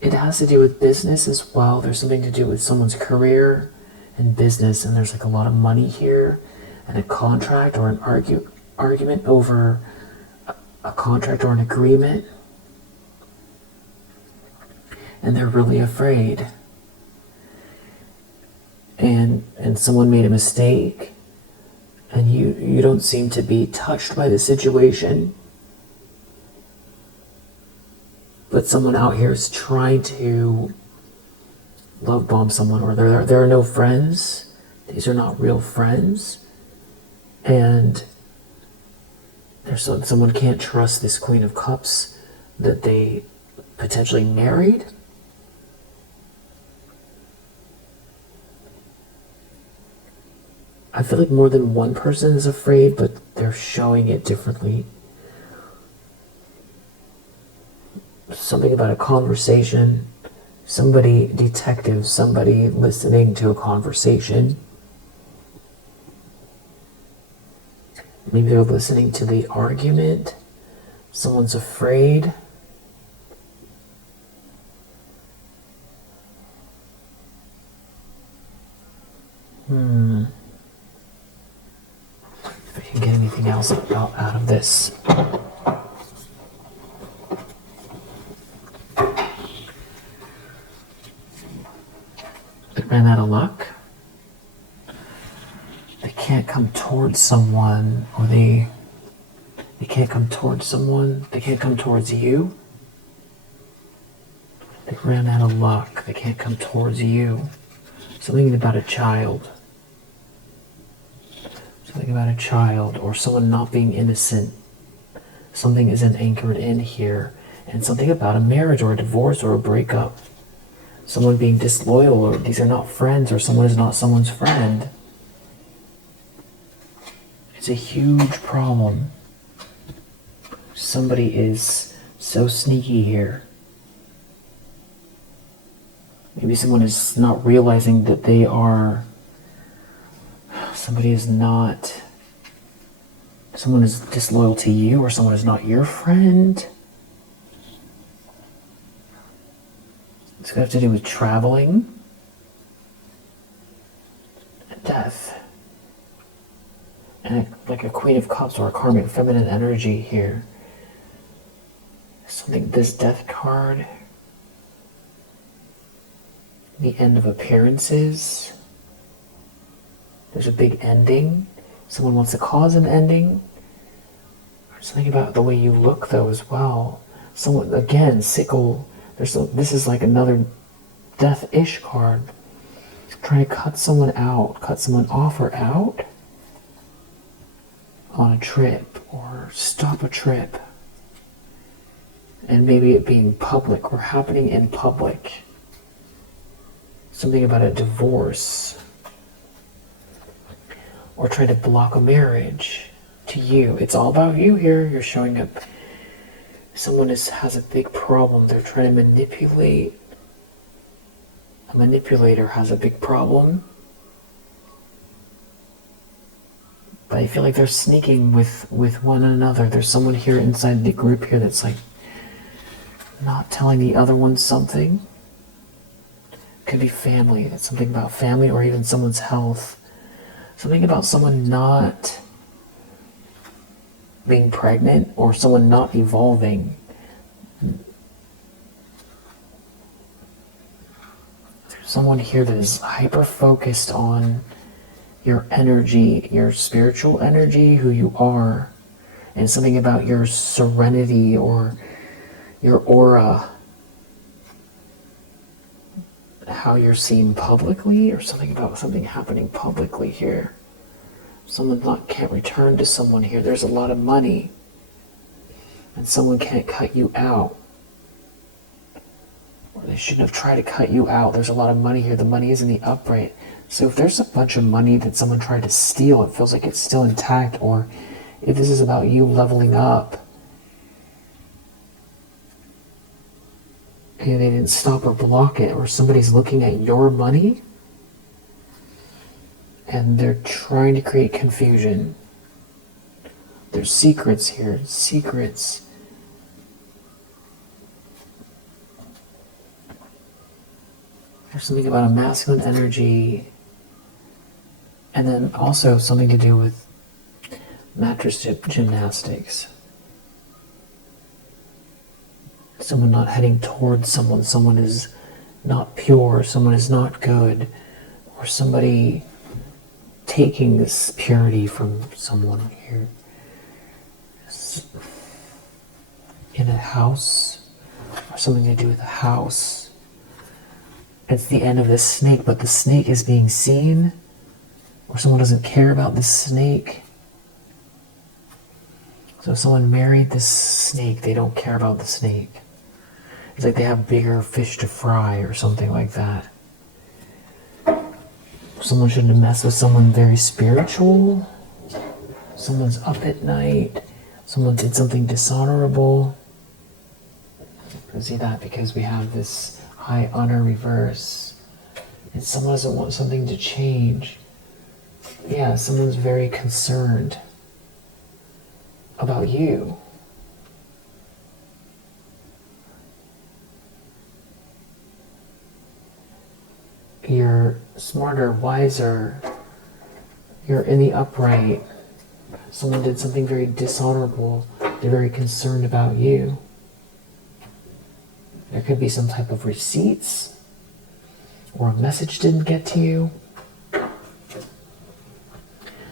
It has to do with business as well. There's something to do with someone's career and business, and there's like a lot of money here, and a contract or an argument over a contract or an agreement, and they're really afraid. And someone made a mistake, and you don't seem to be touched by the situation, but someone out here is trying to love bomb someone, or there are no friends. These are not real friends, and someone can't trust this Queen of Cups that they potentially married. I feel like more than one person is afraid, but they're showing it differently. Something about a conversation, somebody detective, somebody listening to a conversation. Maybe they're listening to the argument. Someone's afraid. If I can get anything else out of this. They ran out of luck. They can't come towards someone, or they can't come towards someone. They can't come towards you. They ran out of luck. They can't come towards you. Something about a child. Something about a child, or someone not being innocent. Something isn't anchored in here. And something about a marriage or a divorce or a breakup. Someone being disloyal, or these are not friends, or someone is not someone's friend. It's a huge problem. Somebody is so sneaky here. Maybe someone is not realizing that someone is disloyal to you, or someone is not your friend. It's going to have to do with traveling and death. And like a Queen of Cups or a karmic feminine energy here. Something, this death card. The end of appearances. There's a big ending. Someone wants to cause an ending. There's something about the way you look, though, as well. Someone, again, sickle. This is like another death-ish card. Trying to cut someone out, cut someone off or out on a trip, or stop a trip. And maybe it being public, or happening in public. Something about a divorce, or trying to block a marriage to you. It's all about you here. You're showing up. Someone has a big problem. They're trying to manipulate. A manipulator has a big problem. But I feel like they're sneaking with one another. There's someone here inside the group here that's like not telling the other one something. Could be family. It's something about family, or even someone's health. Something about someone not being pregnant, or someone not evolving. There's someone here that is hyper-focused on your energy, your spiritual energy, who you are, and something about your serenity or your aura. How you're seen publicly, or something about something happening publicly here. Someone can't return to someone here. There's a lot of money, and someone can't cut you out. They shouldn't have tried to cut you out. There's a lot of money here. The money is in the upright. So if there's a bunch of money that someone tried to steal, it feels like it's still intact. Or if this is about you leveling up, and they didn't stop or block it, or somebody's looking at your money and they're trying to create confusion. There's secrets here, secrets. There's something about a masculine energy, and then also something to do with mattress gymnastics. Someone not heading towards someone, someone is not pure, someone is not good, or somebody taking this purity from someone here. In a house, or something to do with a house. It's the end of this snake, but the snake is being seen, or someone doesn't care about this snake. So if someone married this snake, they don't care about the snake. It's like they have bigger fish to fry or something like that. Someone shouldn't mess with someone very spiritual. Someone's up at night. Someone did something dishonorable. You can see that because we have this high honor reverse. And someone doesn't want something to change. Yeah, someone's very concerned about you. You're smarter, wiser. You're in the upright. Someone did something very dishonorable. They're very concerned about you. There could be some type of receipts, or a message didn't get to you.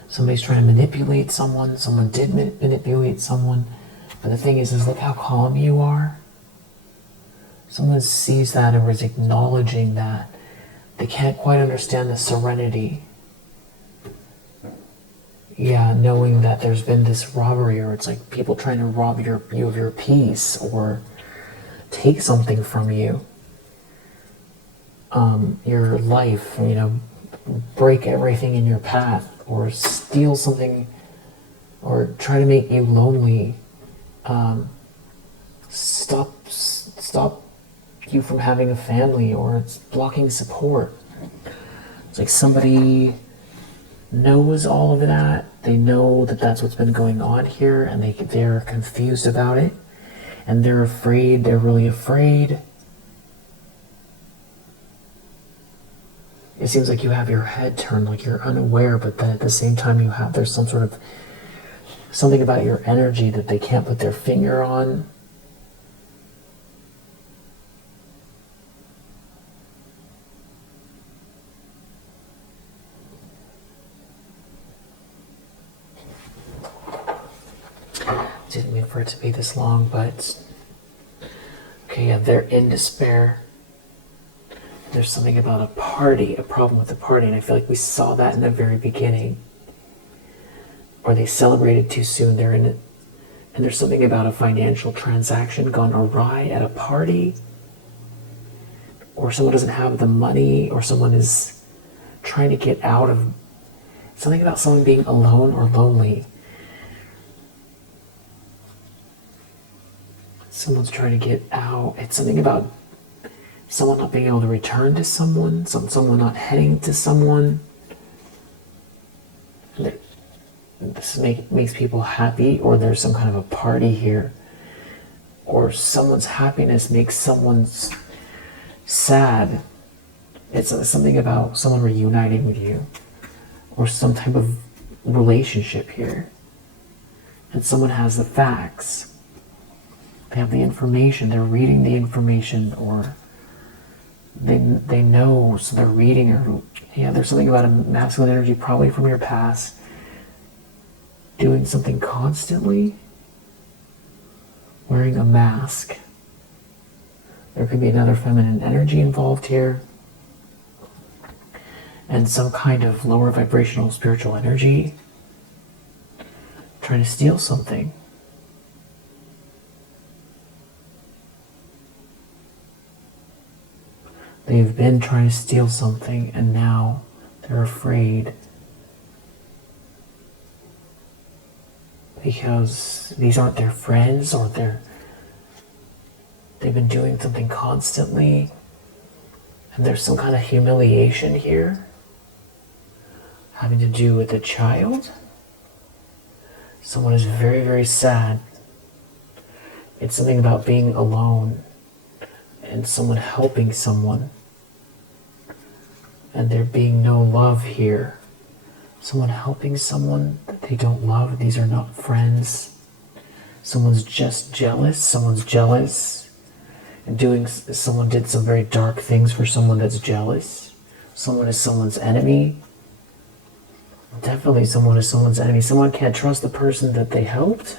Somebody's trying to manipulate someone. Someone did manipulate someone. But the thing is look how calm you are. Someone sees that and is acknowledging that. They can't quite understand the serenity. Yeah, knowing that there's been this robbery, or it's like people trying to rob you of your peace, or take something from you. Your life, break everything in your path, or steal something, or try to make you lonely. Stop you from having a family, or it's blocking support. It's like somebody knows all of that. They know that that's what's been going on here, and they're confused about it, and they're afraid. They're really afraid. It seems like you have your head turned, like you're unaware, but then at the same time there's some sort of something about your energy that they can't put their finger on. Didn't mean for it to be this long, but okay, yeah, they're in despair. There's something about a party, a problem with the party, and I feel like we saw that in the very beginning. Or they celebrated too soon, they're in it. And there's something about a financial transaction gone awry at a party, or someone doesn't have the money, or someone is trying to get out of something about someone being alone or lonely. Someone's trying to get out. It's something about someone not being able to return to someone, someone not heading to someone. This makes people happy, or there's some kind of a party here. Or someone's happiness makes someone's sad. It's something about someone reuniting with you, or some type of relationship here. And someone has the facts. They have the information, they're reading the information, or they know, so they're reading. Or yeah, there's something about a masculine energy, probably from your past, doing something constantly, wearing a mask. There could be another feminine energy involved here, and some kind of lower vibrational spiritual energy trying to steal something. They've been trying to steal something, and now they're afraid because these aren't their friends, or they've been doing something constantly, and there's some kind of humiliation here having to do with a child. Someone is very, very sad. It's something about being alone and someone helping someone, and there being no love here. Someone helping someone that they don't love. These are not friends. Someone's just jealous. Someone's jealous. And someone did some very dark things for someone that's jealous. Someone is someone's enemy. Definitely someone is someone's enemy. Someone can't trust the person that they helped.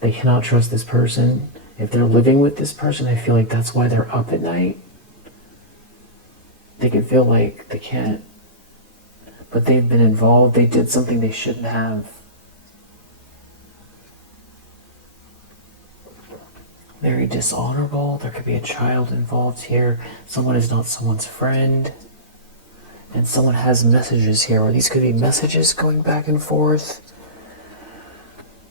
They cannot trust this person. If they're living with this person, I feel like that's why they're up at night. They can feel like they can't, but they've been involved. They did something they shouldn't have. Very dishonorable. There could be a child involved here. Someone is not someone's friend. And someone has messages here, or these could be messages going back and forth.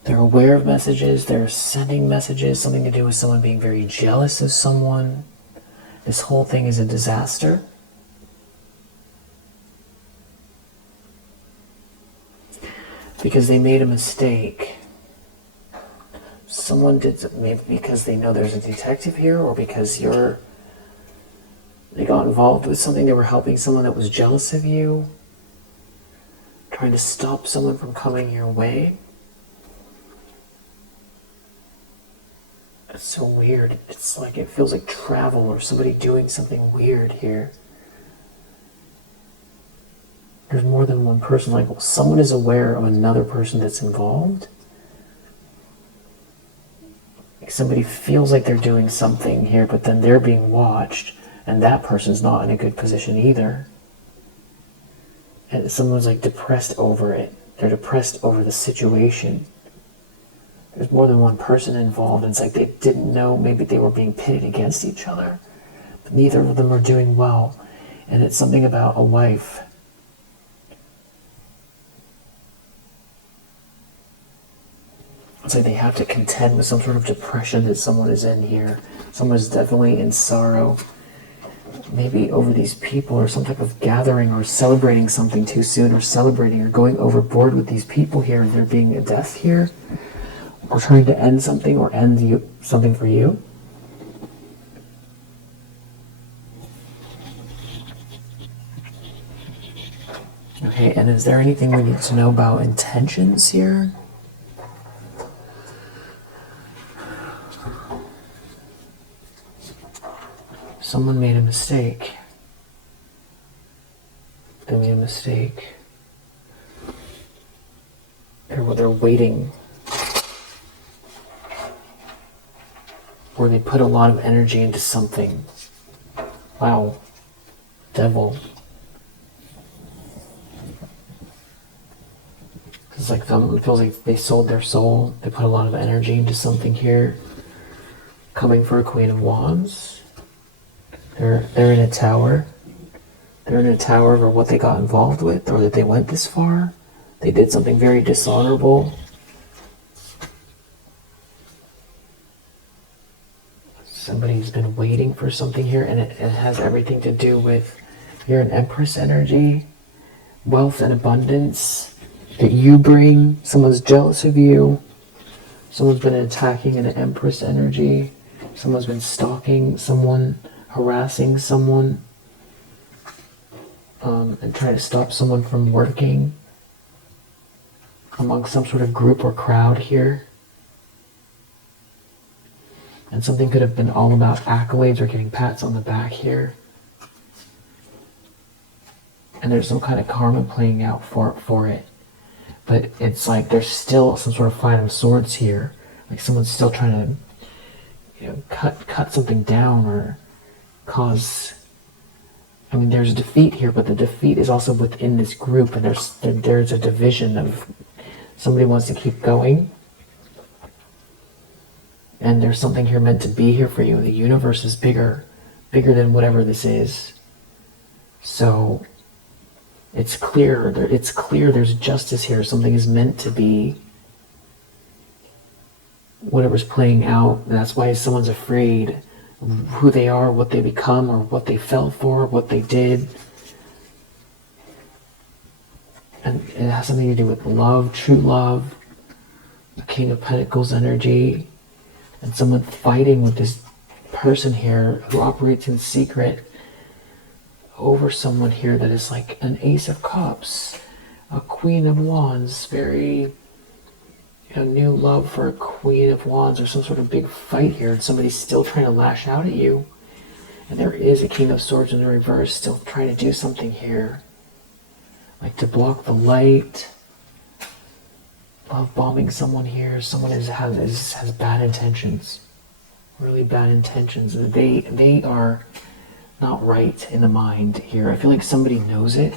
They're aware of messages. They're sending messages. Something to do with someone being very jealous of someone. This whole thing is a disaster. Because they made a mistake. Someone did, maybe because they know there's a detective here, or because they got involved with something. They were helping someone that was jealous of you, trying to stop someone from coming your way. It's so weird. It's like, it feels like travel or somebody doing something weird here. There's more than one person. Like, well, someone is aware of another person that's involved. Like, somebody feels like they're doing something here, but then they're being watched, and that person's not in a good position either. And someone's like depressed over it. They're depressed over the situation. There's more than one person involved, and it's like they didn't know, maybe they were being pitted against each other, but neither of them are doing well. And it's something about a wife. It's like they have to contend with some sort of depression that someone is in here. Someone is definitely in sorrow. Maybe over these people, or some type of gathering, or celebrating something too soon, or celebrating or going overboard with these people here, and there being a death here, or trying to end something, or end something for you. Okay, and is there anything we need to know about intentions here? Someone made a mistake. They made a mistake. They're waiting. Or they put a lot of energy into something. Wow. Devil. It's like it feels like they sold their soul. They put a lot of energy into something here. Coming for a Queen of Wands. They're in a tower. They're in a tower over what they got involved with, or that they went this far. They did something very dishonorable. Somebody's been waiting for something here, and it has everything to do with, you're an Empress energy, wealth and abundance that you bring. Someone's jealous of you. Someone's been attacking an Empress energy. Someone's been stalking someone, harassing someone, and trying to stop someone from working among some sort of group or crowd here. And something could have been all about accolades or getting pats on the back here. And there's some kind of karma playing out for it. But it's like there's still some sort of fight of swords here. Like someone's still trying to, cut something down, or cause. I mean, there's defeat here, but the defeat is also within this group, and there's a division of somebody wants to keep going, and there's something here meant to be here for you. The universe is bigger bigger than whatever this is. So it's clear there's justice here. Something is meant to be. Whatever's playing out, that's why someone's afraid of who they are, what they become, or what they fell for, what they did. And it has something to do with love, true love, the King of Pentacles energy, and someone fighting with this person here who operates in secret over someone here that is like an Ace of Cups, a Queen of Wands, very new love for a Queen of Wands, or some sort of big fight here, and somebody's still trying to lash out at you. And there is a King of Swords in the reverse still trying to do something here, like to block the light, love bombing someone here. Someone has bad intentions, really bad intentions. They are not right in the mind here. I feel like somebody knows it.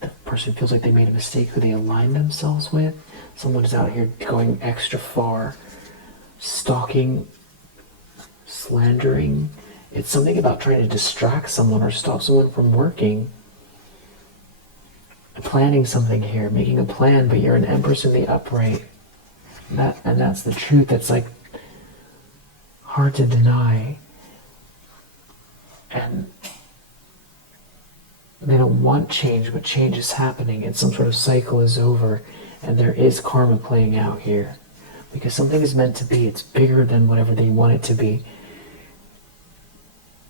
The person feels like they made a mistake who they aligned themselves with. Someone is out here going extra far, stalking, slandering. It's something about trying to distract someone or stop someone from working. Planning something here, making a plan, but you're an Empress in the upright. And that's the truth. That's like hard to deny. And they don't want change, but change is happening, and some sort of cycle is over, and there is karma playing out here. Because something is meant to be, it's bigger than whatever they want it to be.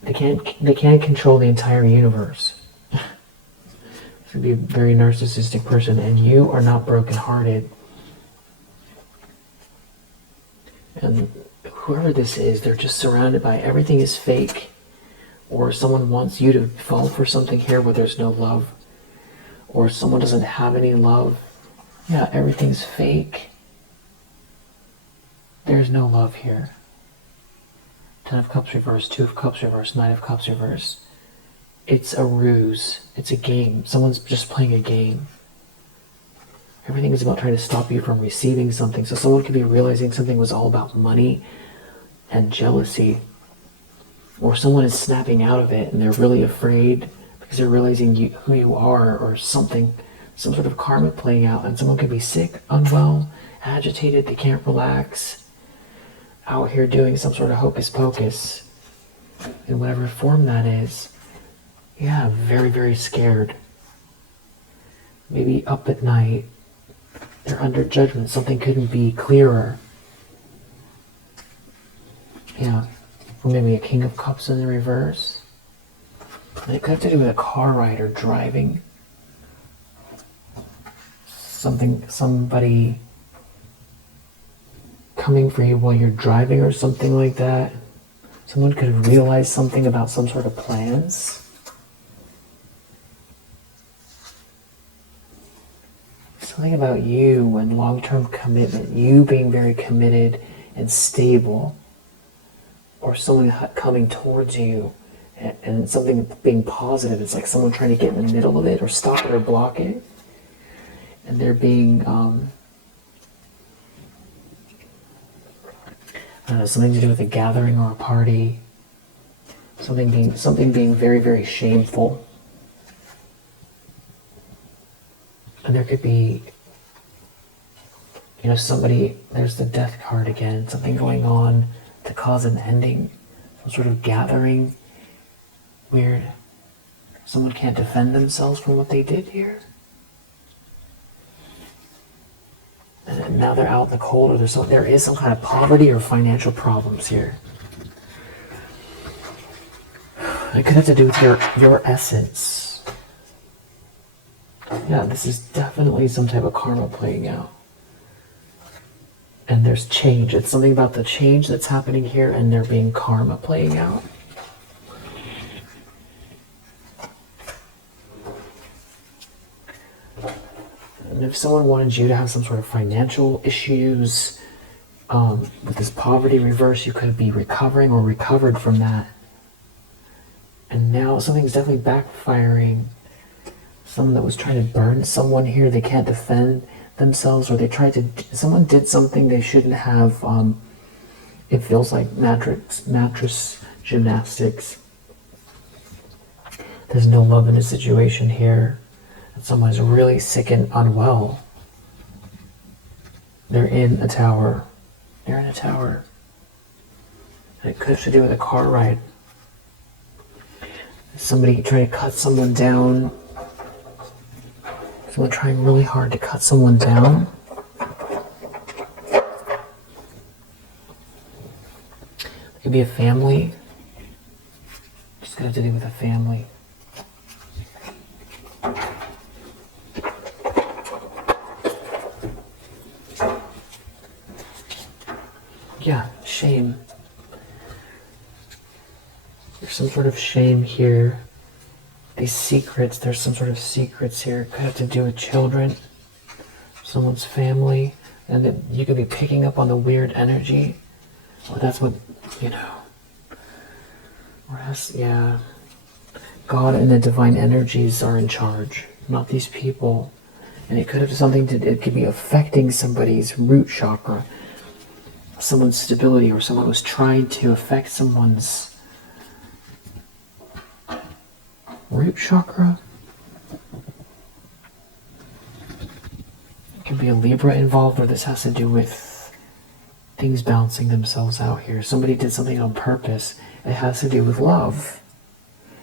They can't control the entire universe. This would be a very narcissistic person, and you are not brokenhearted. And whoever this is, they're just surrounded by everything is fake. Or someone wants you to fall for something here where there's no love. Or someone doesn't have any love. Yeah, everything's fake. There's no love here. 10 of Cups reverse, 2 of Cups reverse, 9 of Cups reverse. It's a ruse. It's a game. Someone's just playing a game. Everything is about trying to stop you from receiving something. So someone could be realizing something was all about money and jealousy. Or someone is snapping out of it and they're really afraid because they're realizing who you are, or something, some sort of karma playing out. And someone could be sick, unwell, agitated, they can't relax, out here doing some sort of hocus pocus in whatever form that is. Yeah, very, very scared. Maybe up at night. They're under judgment. Something couldn't be clearer. Yeah. Or maybe a King of Cups in the reverse. And it could have to do with a car ride or driving. Somebody coming for you while you're driving or something like that. Someone could have realized something about some sort of plans. Something about you and long-term commitment. You being very committed and stable. Or someone coming towards you and something being positive. It's like someone trying to get in the middle of it or stop it or block it. And they're being, something to do with a gathering or a party. Something being very, very shameful. And there could be, somebody, there's the Death card again, something going on to cause an ending, some sort of gathering. Weird. Someone can't defend themselves from what they did here. And now they're out in the cold, or there is some kind of poverty or financial problems here. It could have to do with your essence. Yeah, this is definitely some type of karma playing out. And there's change. It's something about the change that's happening here, and there being karma playing out. And if someone wanted you to have some sort of financial issues with this poverty reverse, you could be recovering or recovered from that. And now something's definitely backfiring. Someone that was trying to burn someone here, they can't defend themselves, or someone did something they shouldn't have. It feels like mattress gymnastics. There's no love in a situation here. Someone's really sick and unwell. They're in a tower. They're in a tower. And it could have to do with a car ride. Somebody trying to cut someone down. Someone trying really hard to cut someone down. It could be a family. Just got to do with a family. Yeah, shame. There's some sort of shame here. These secrets, there's some sort of secrets here. It could have to do with children, someone's family, and that you could be picking up on the weird energy. Or that's what, or else, yeah. God and the divine energies are in charge, not these people. And it could have something to, it could be affecting somebody's root chakra, someone's stability, or someone was trying to affect someone's root chakra. It could be a Libra involved, or this has to do with things balancing themselves out here. Somebody did something on purpose. It has to do with love.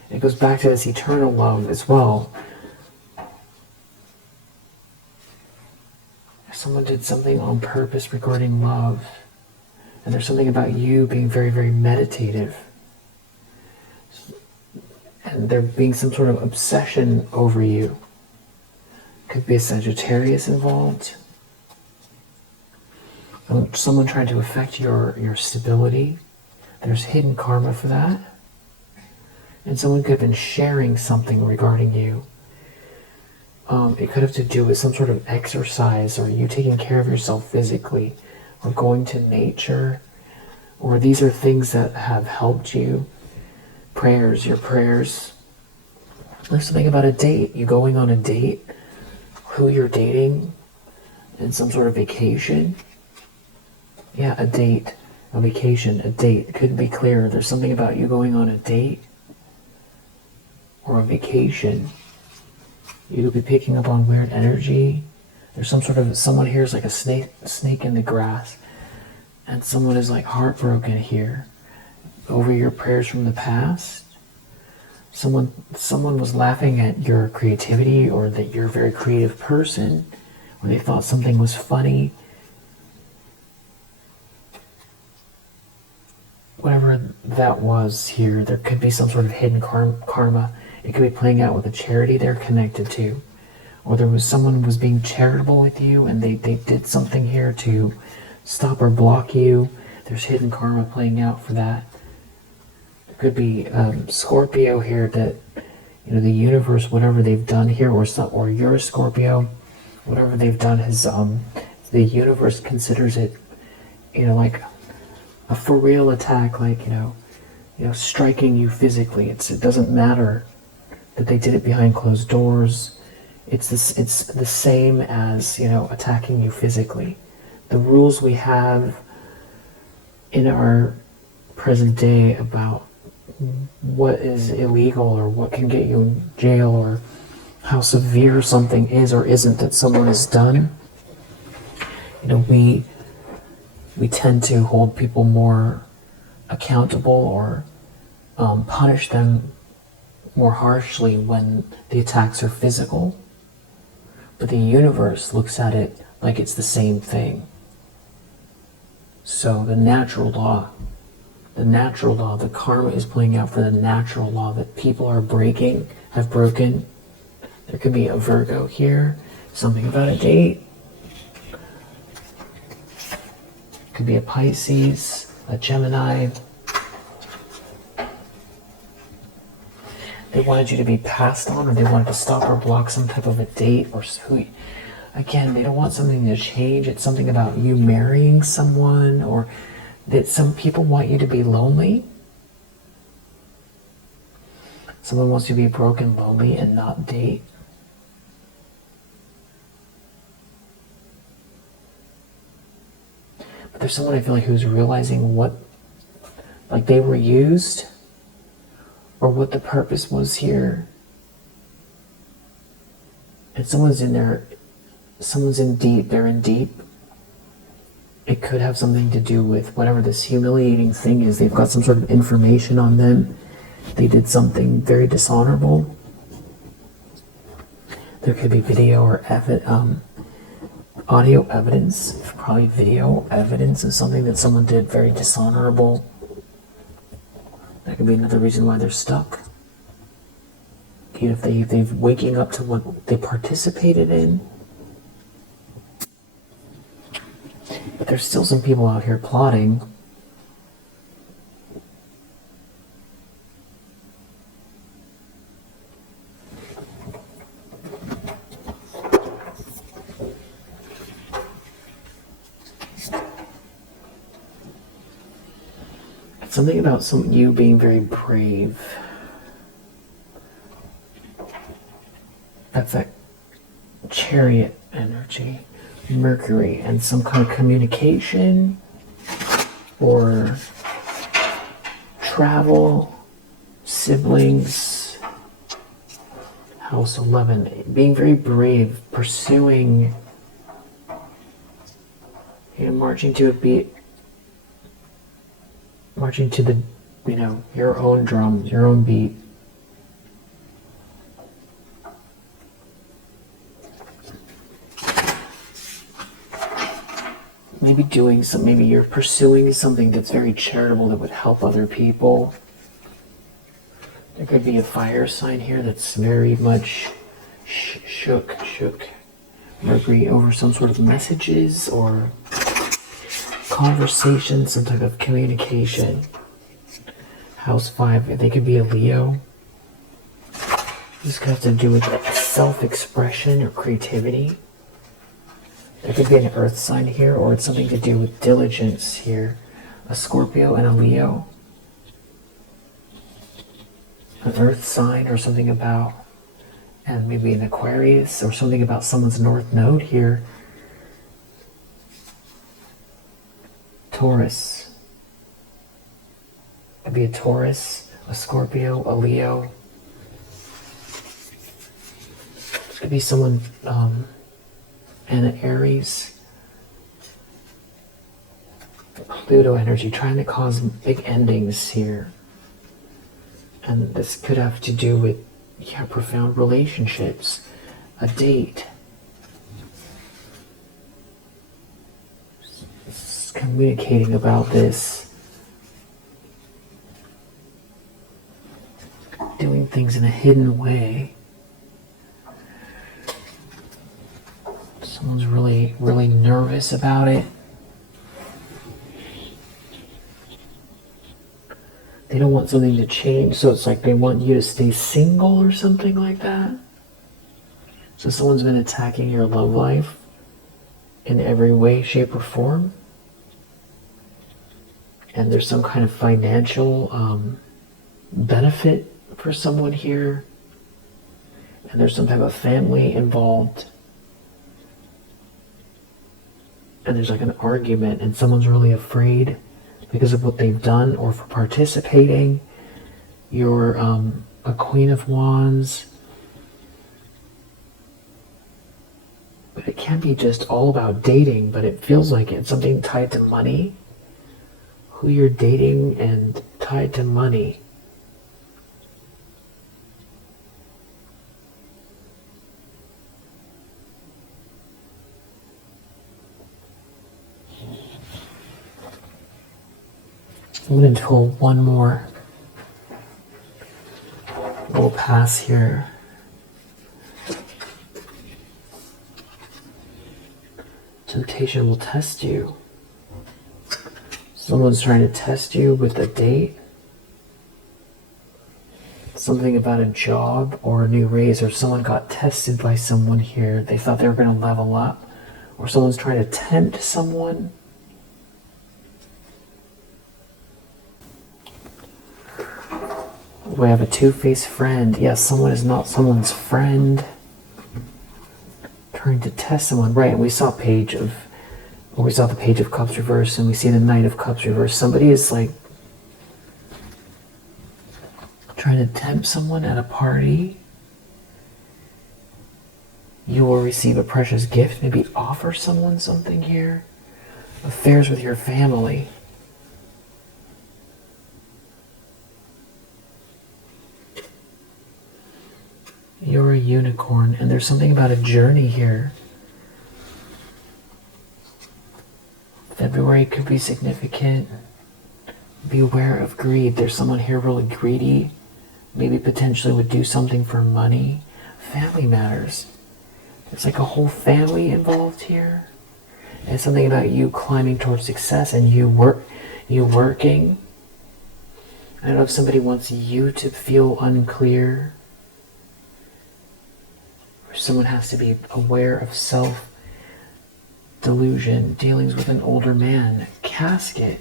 It goes back to this eternal love as well. If someone did something on purpose regarding love, and there's something about you being very, very meditative, and there being some sort of obsession over you. Could be a Sagittarius involved. Someone trying to affect your stability. There's hidden karma for that. And someone could have been sharing something regarding you. It could have to do with some sort of exercise, or you taking care of yourself physically, or going to nature, or these are things that have helped you. Prayers, your prayers. There's something about a date, you going on a date, who you're dating, and some sort of vacation. Yeah, a date, a vacation, a date. It couldn't be clearer. There's something about you going on a date or a vacation. You could be picking up on weird energy. There's some sort of, someone here is like a snake in the grass, and someone is like heartbroken here over your prayers from the past. Someone was laughing at your creativity, or that you're a very creative person, or they thought something was funny. Whatever that was here, there could be some sort of hidden karma. It could be playing out with a charity they're connected to. Or there was someone was being charitable with you, and they did something here to stop or block you. There's hidden karma playing out for that. There could be Scorpio here, that the universe, whatever they've done here, or you're a Scorpio, whatever they've done is the universe considers it like a for real attack, like striking you physically. It doesn't matter that they did it behind closed doors. It's the same as attacking you physically. The rules we have in our present day about what is illegal, or what can get you in jail, or how severe something is or isn't that someone has done. We tend to hold people more accountable, or punish them more harshly when the attacks are physical. But the universe looks at it like it's the same thing. So the natural law, the karma is playing out for the natural law that people are have broken. There could be a Virgo here, something about a date. Could be a Pisces, a Gemini. They wanted you to be passed on, or they wanted to stop or block some type of a date, or who. Again, they don't want something to change. It's something about you marrying someone, or that some people want you to be lonely. Someone wants you to be broken, lonely, and not date. But there's someone I feel like who's realizing what like they were used, or what the purpose was here. And someone's in there, someone's in deep, they're in deep. It could have something to do with whatever this humiliating thing is. They've got some sort of information on them. They did something very dishonorable. There could be video or audio evidence, probably video evidence of something that someone did very dishonorable. That could be another reason why they're stuck. If they've waking up to what they participated in. But there's still some people out here plotting. Something about you being very brave. That's that Chariot energy, Mercury, and some kind of communication or travel, siblings. House 11, being very brave, pursuing, marching to a beat, marching to the, your own drums, your own beat. Maybe you're pursuing something that's very charitable that would help other people. There could be a fire sign here that's very much shook Mercury over some sort of messages or conversation, some type of communication. House 5, they could be a Leo. This could have to do with like self-expression or creativity. There could be an earth sign here, or it's something to do with diligence here. A Scorpio and a Leo. An earth sign or something about, and maybe an Aquarius or something about someone's north node here. Taurus. Could be a Taurus, a Scorpio, a Leo. This could be someone, and an Aries. Pluto energy, trying to cause big endings here. And this could have to do with profound relationships, a date. It's communicating about this. Doing things in a hidden way. Someone's really, really nervous about it. They don't want something to change, so it's like they want you to stay single or something like that. So someone's been attacking your love life in every way, shape, or form. And there's some kind of financial benefit for someone here. And there's some type of family involved. And there's like an argument, and someone's really afraid because of what they've done or for participating. You're a Queen of Wands. But it can't be just all about dating, but it feels like it's something tied to money. Who you're dating and tied to money. I'm going to pull one more. We'll pass here. Temptation will test you. Someone's trying to test you with a date. Something about a job or a new raise, or someone got tested by someone here. They thought they were going to level up. Or someone's trying to tempt someone. We have a two-faced friend. Yes, someone is not someone's friend. Trying to test someone. Right, and we saw the Page of Cups reversed, and we see the Knight of Cups reversed. Somebody is like trying to tempt someone at a party. You will receive a precious gift, maybe offer someone something here. Affairs with your family. You're a unicorn, and there's something about a journey here. February could be significant. Beware of greed. There's someone here really greedy. Maybe potentially would do something for money. Family matters. There's like a whole family involved here. And something about you climbing towards success and you working. I don't know if somebody wants you to feel unclear. Or someone has to be aware of self-delusion, dealings with an older man, casket,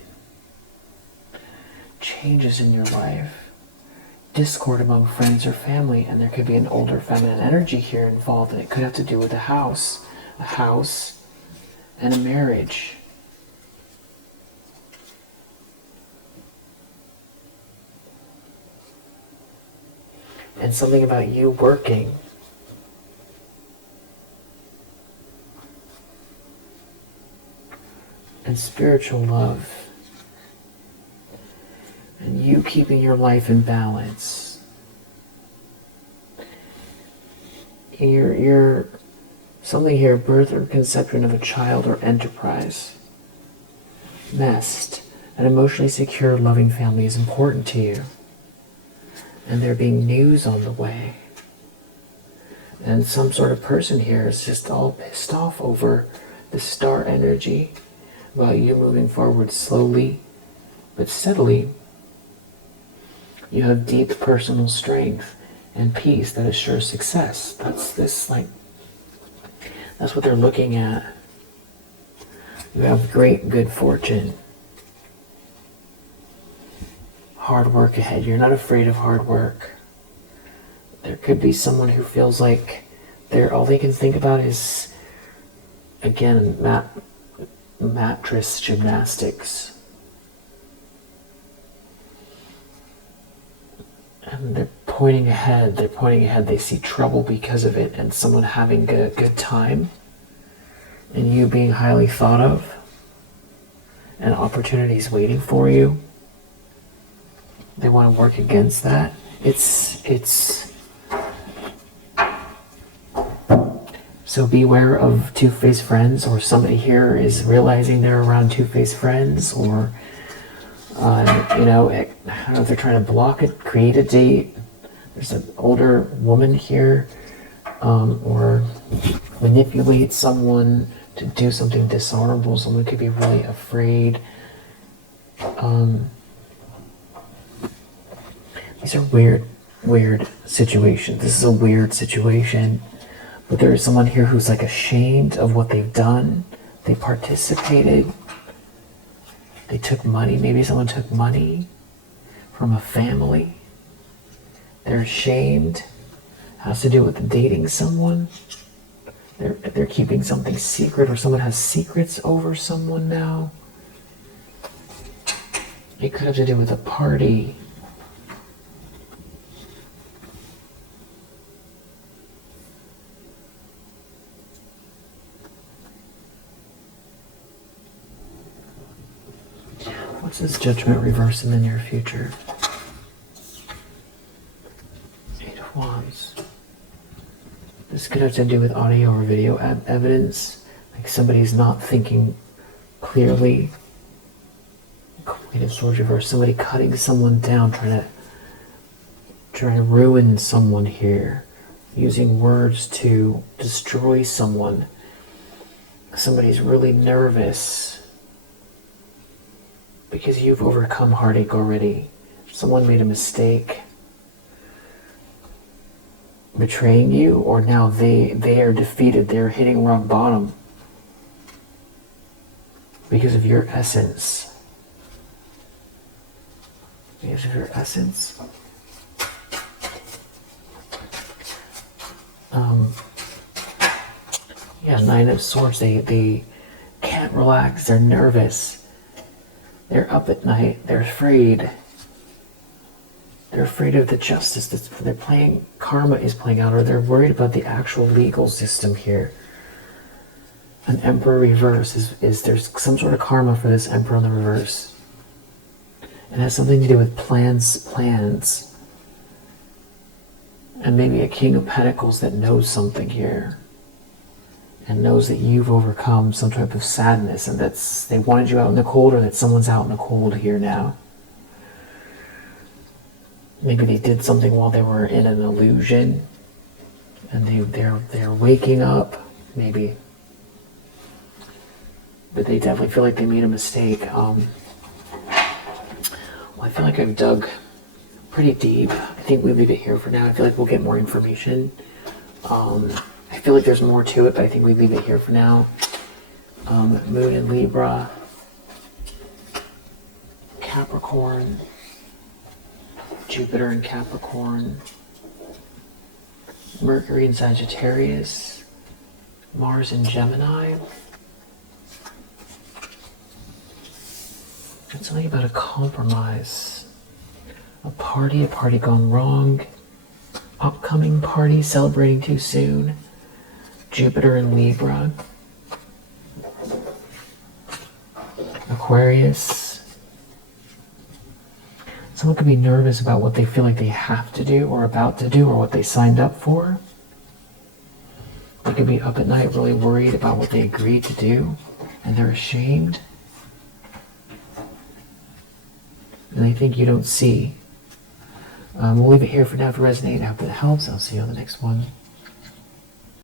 changes in your life, discord among friends or family, and there could be an older feminine energy here involved, and it could have to do with a house and a marriage. And something about you working. And spiritual love. And you keeping your life in balance. You're something here, birth or conception of a child or enterprise. Nest. An emotionally secure, loving family is important to you. And there being news on the way. And some sort of person here is just all pissed off over the star energy about you moving forward slowly but steadily. You have deep personal strength and peace that assures success. That's what they're looking at. You have great good fortune. Hard work ahead. You're not afraid of hard work. There could be someone who feels like all they can think about is, again, mattress gymnastics. And they're pointing ahead. They see trouble because of it, and someone having a good time, and you being highly thought of, and opportunities waiting for you. They want to work against that. So beware of two-faced friends, or somebody here is realizing they're around two-faced friends, or I don't know if they're trying to block it, create a date. There's an older woman here, or manipulate someone to do something dishonorable. Someone could be really afraid. These are weird situations. This is a weird situation. But there is someone here who's like ashamed of what they've done. They participated. They took money. Maybe someone took money from a family. They're ashamed. Has to do with dating someone. They're keeping something secret, or someone has secrets over someone now. It could have to do with a party. What's this judgment reverse in the near future? 8 of Wands. This could have to do with audio or video evidence. Like somebody's not thinking clearly. Queen of Swords reverse. Somebody cutting someone down, trying to ruin someone here. Using words to destroy someone. Somebody's really nervous. Because you've overcome heartache already. Someone made a mistake betraying you, or now they are defeated. They're hitting rock bottom because of your essence. Because of your essence. Yeah, 9 of Swords. They can't relax. They're nervous. They're up at night. They're afraid. They're They're afraid of the justice that's they're playing, karma is playing out, or they're worried about the actual legal system here. An Emperor reverse is there's some sort of karma for this Emperor on the reverse. It has something to do with plans. And maybe a King of Pentacles that knows something here. And knows that you've overcome some type of sadness, and that's they wanted you out in the cold, or that someone's out in the cold here now. Maybe they did something while they were in an illusion, and they're waking up, maybe. But they definitely feel like they made a mistake. Well, I feel like I've dug pretty deep. I think we leave it here for now. I feel like we'll get more information. I feel like there's more to it, but I think we leave it here for now. Moon in Libra, Capricorn, Jupiter in Capricorn, Mercury in Sagittarius, Mars in Gemini. It's something about a compromise. A party gone wrong. Upcoming party, celebrating too soon. Jupiter in Libra. Aquarius. Someone could be nervous about what they feel like they have to do or about to do or what they signed up for. They could be up at night really worried about what they agreed to do, and they're ashamed. And they think you don't see. We'll leave it here for now. If it resonates, I hope it helps. I'll see you on the next one.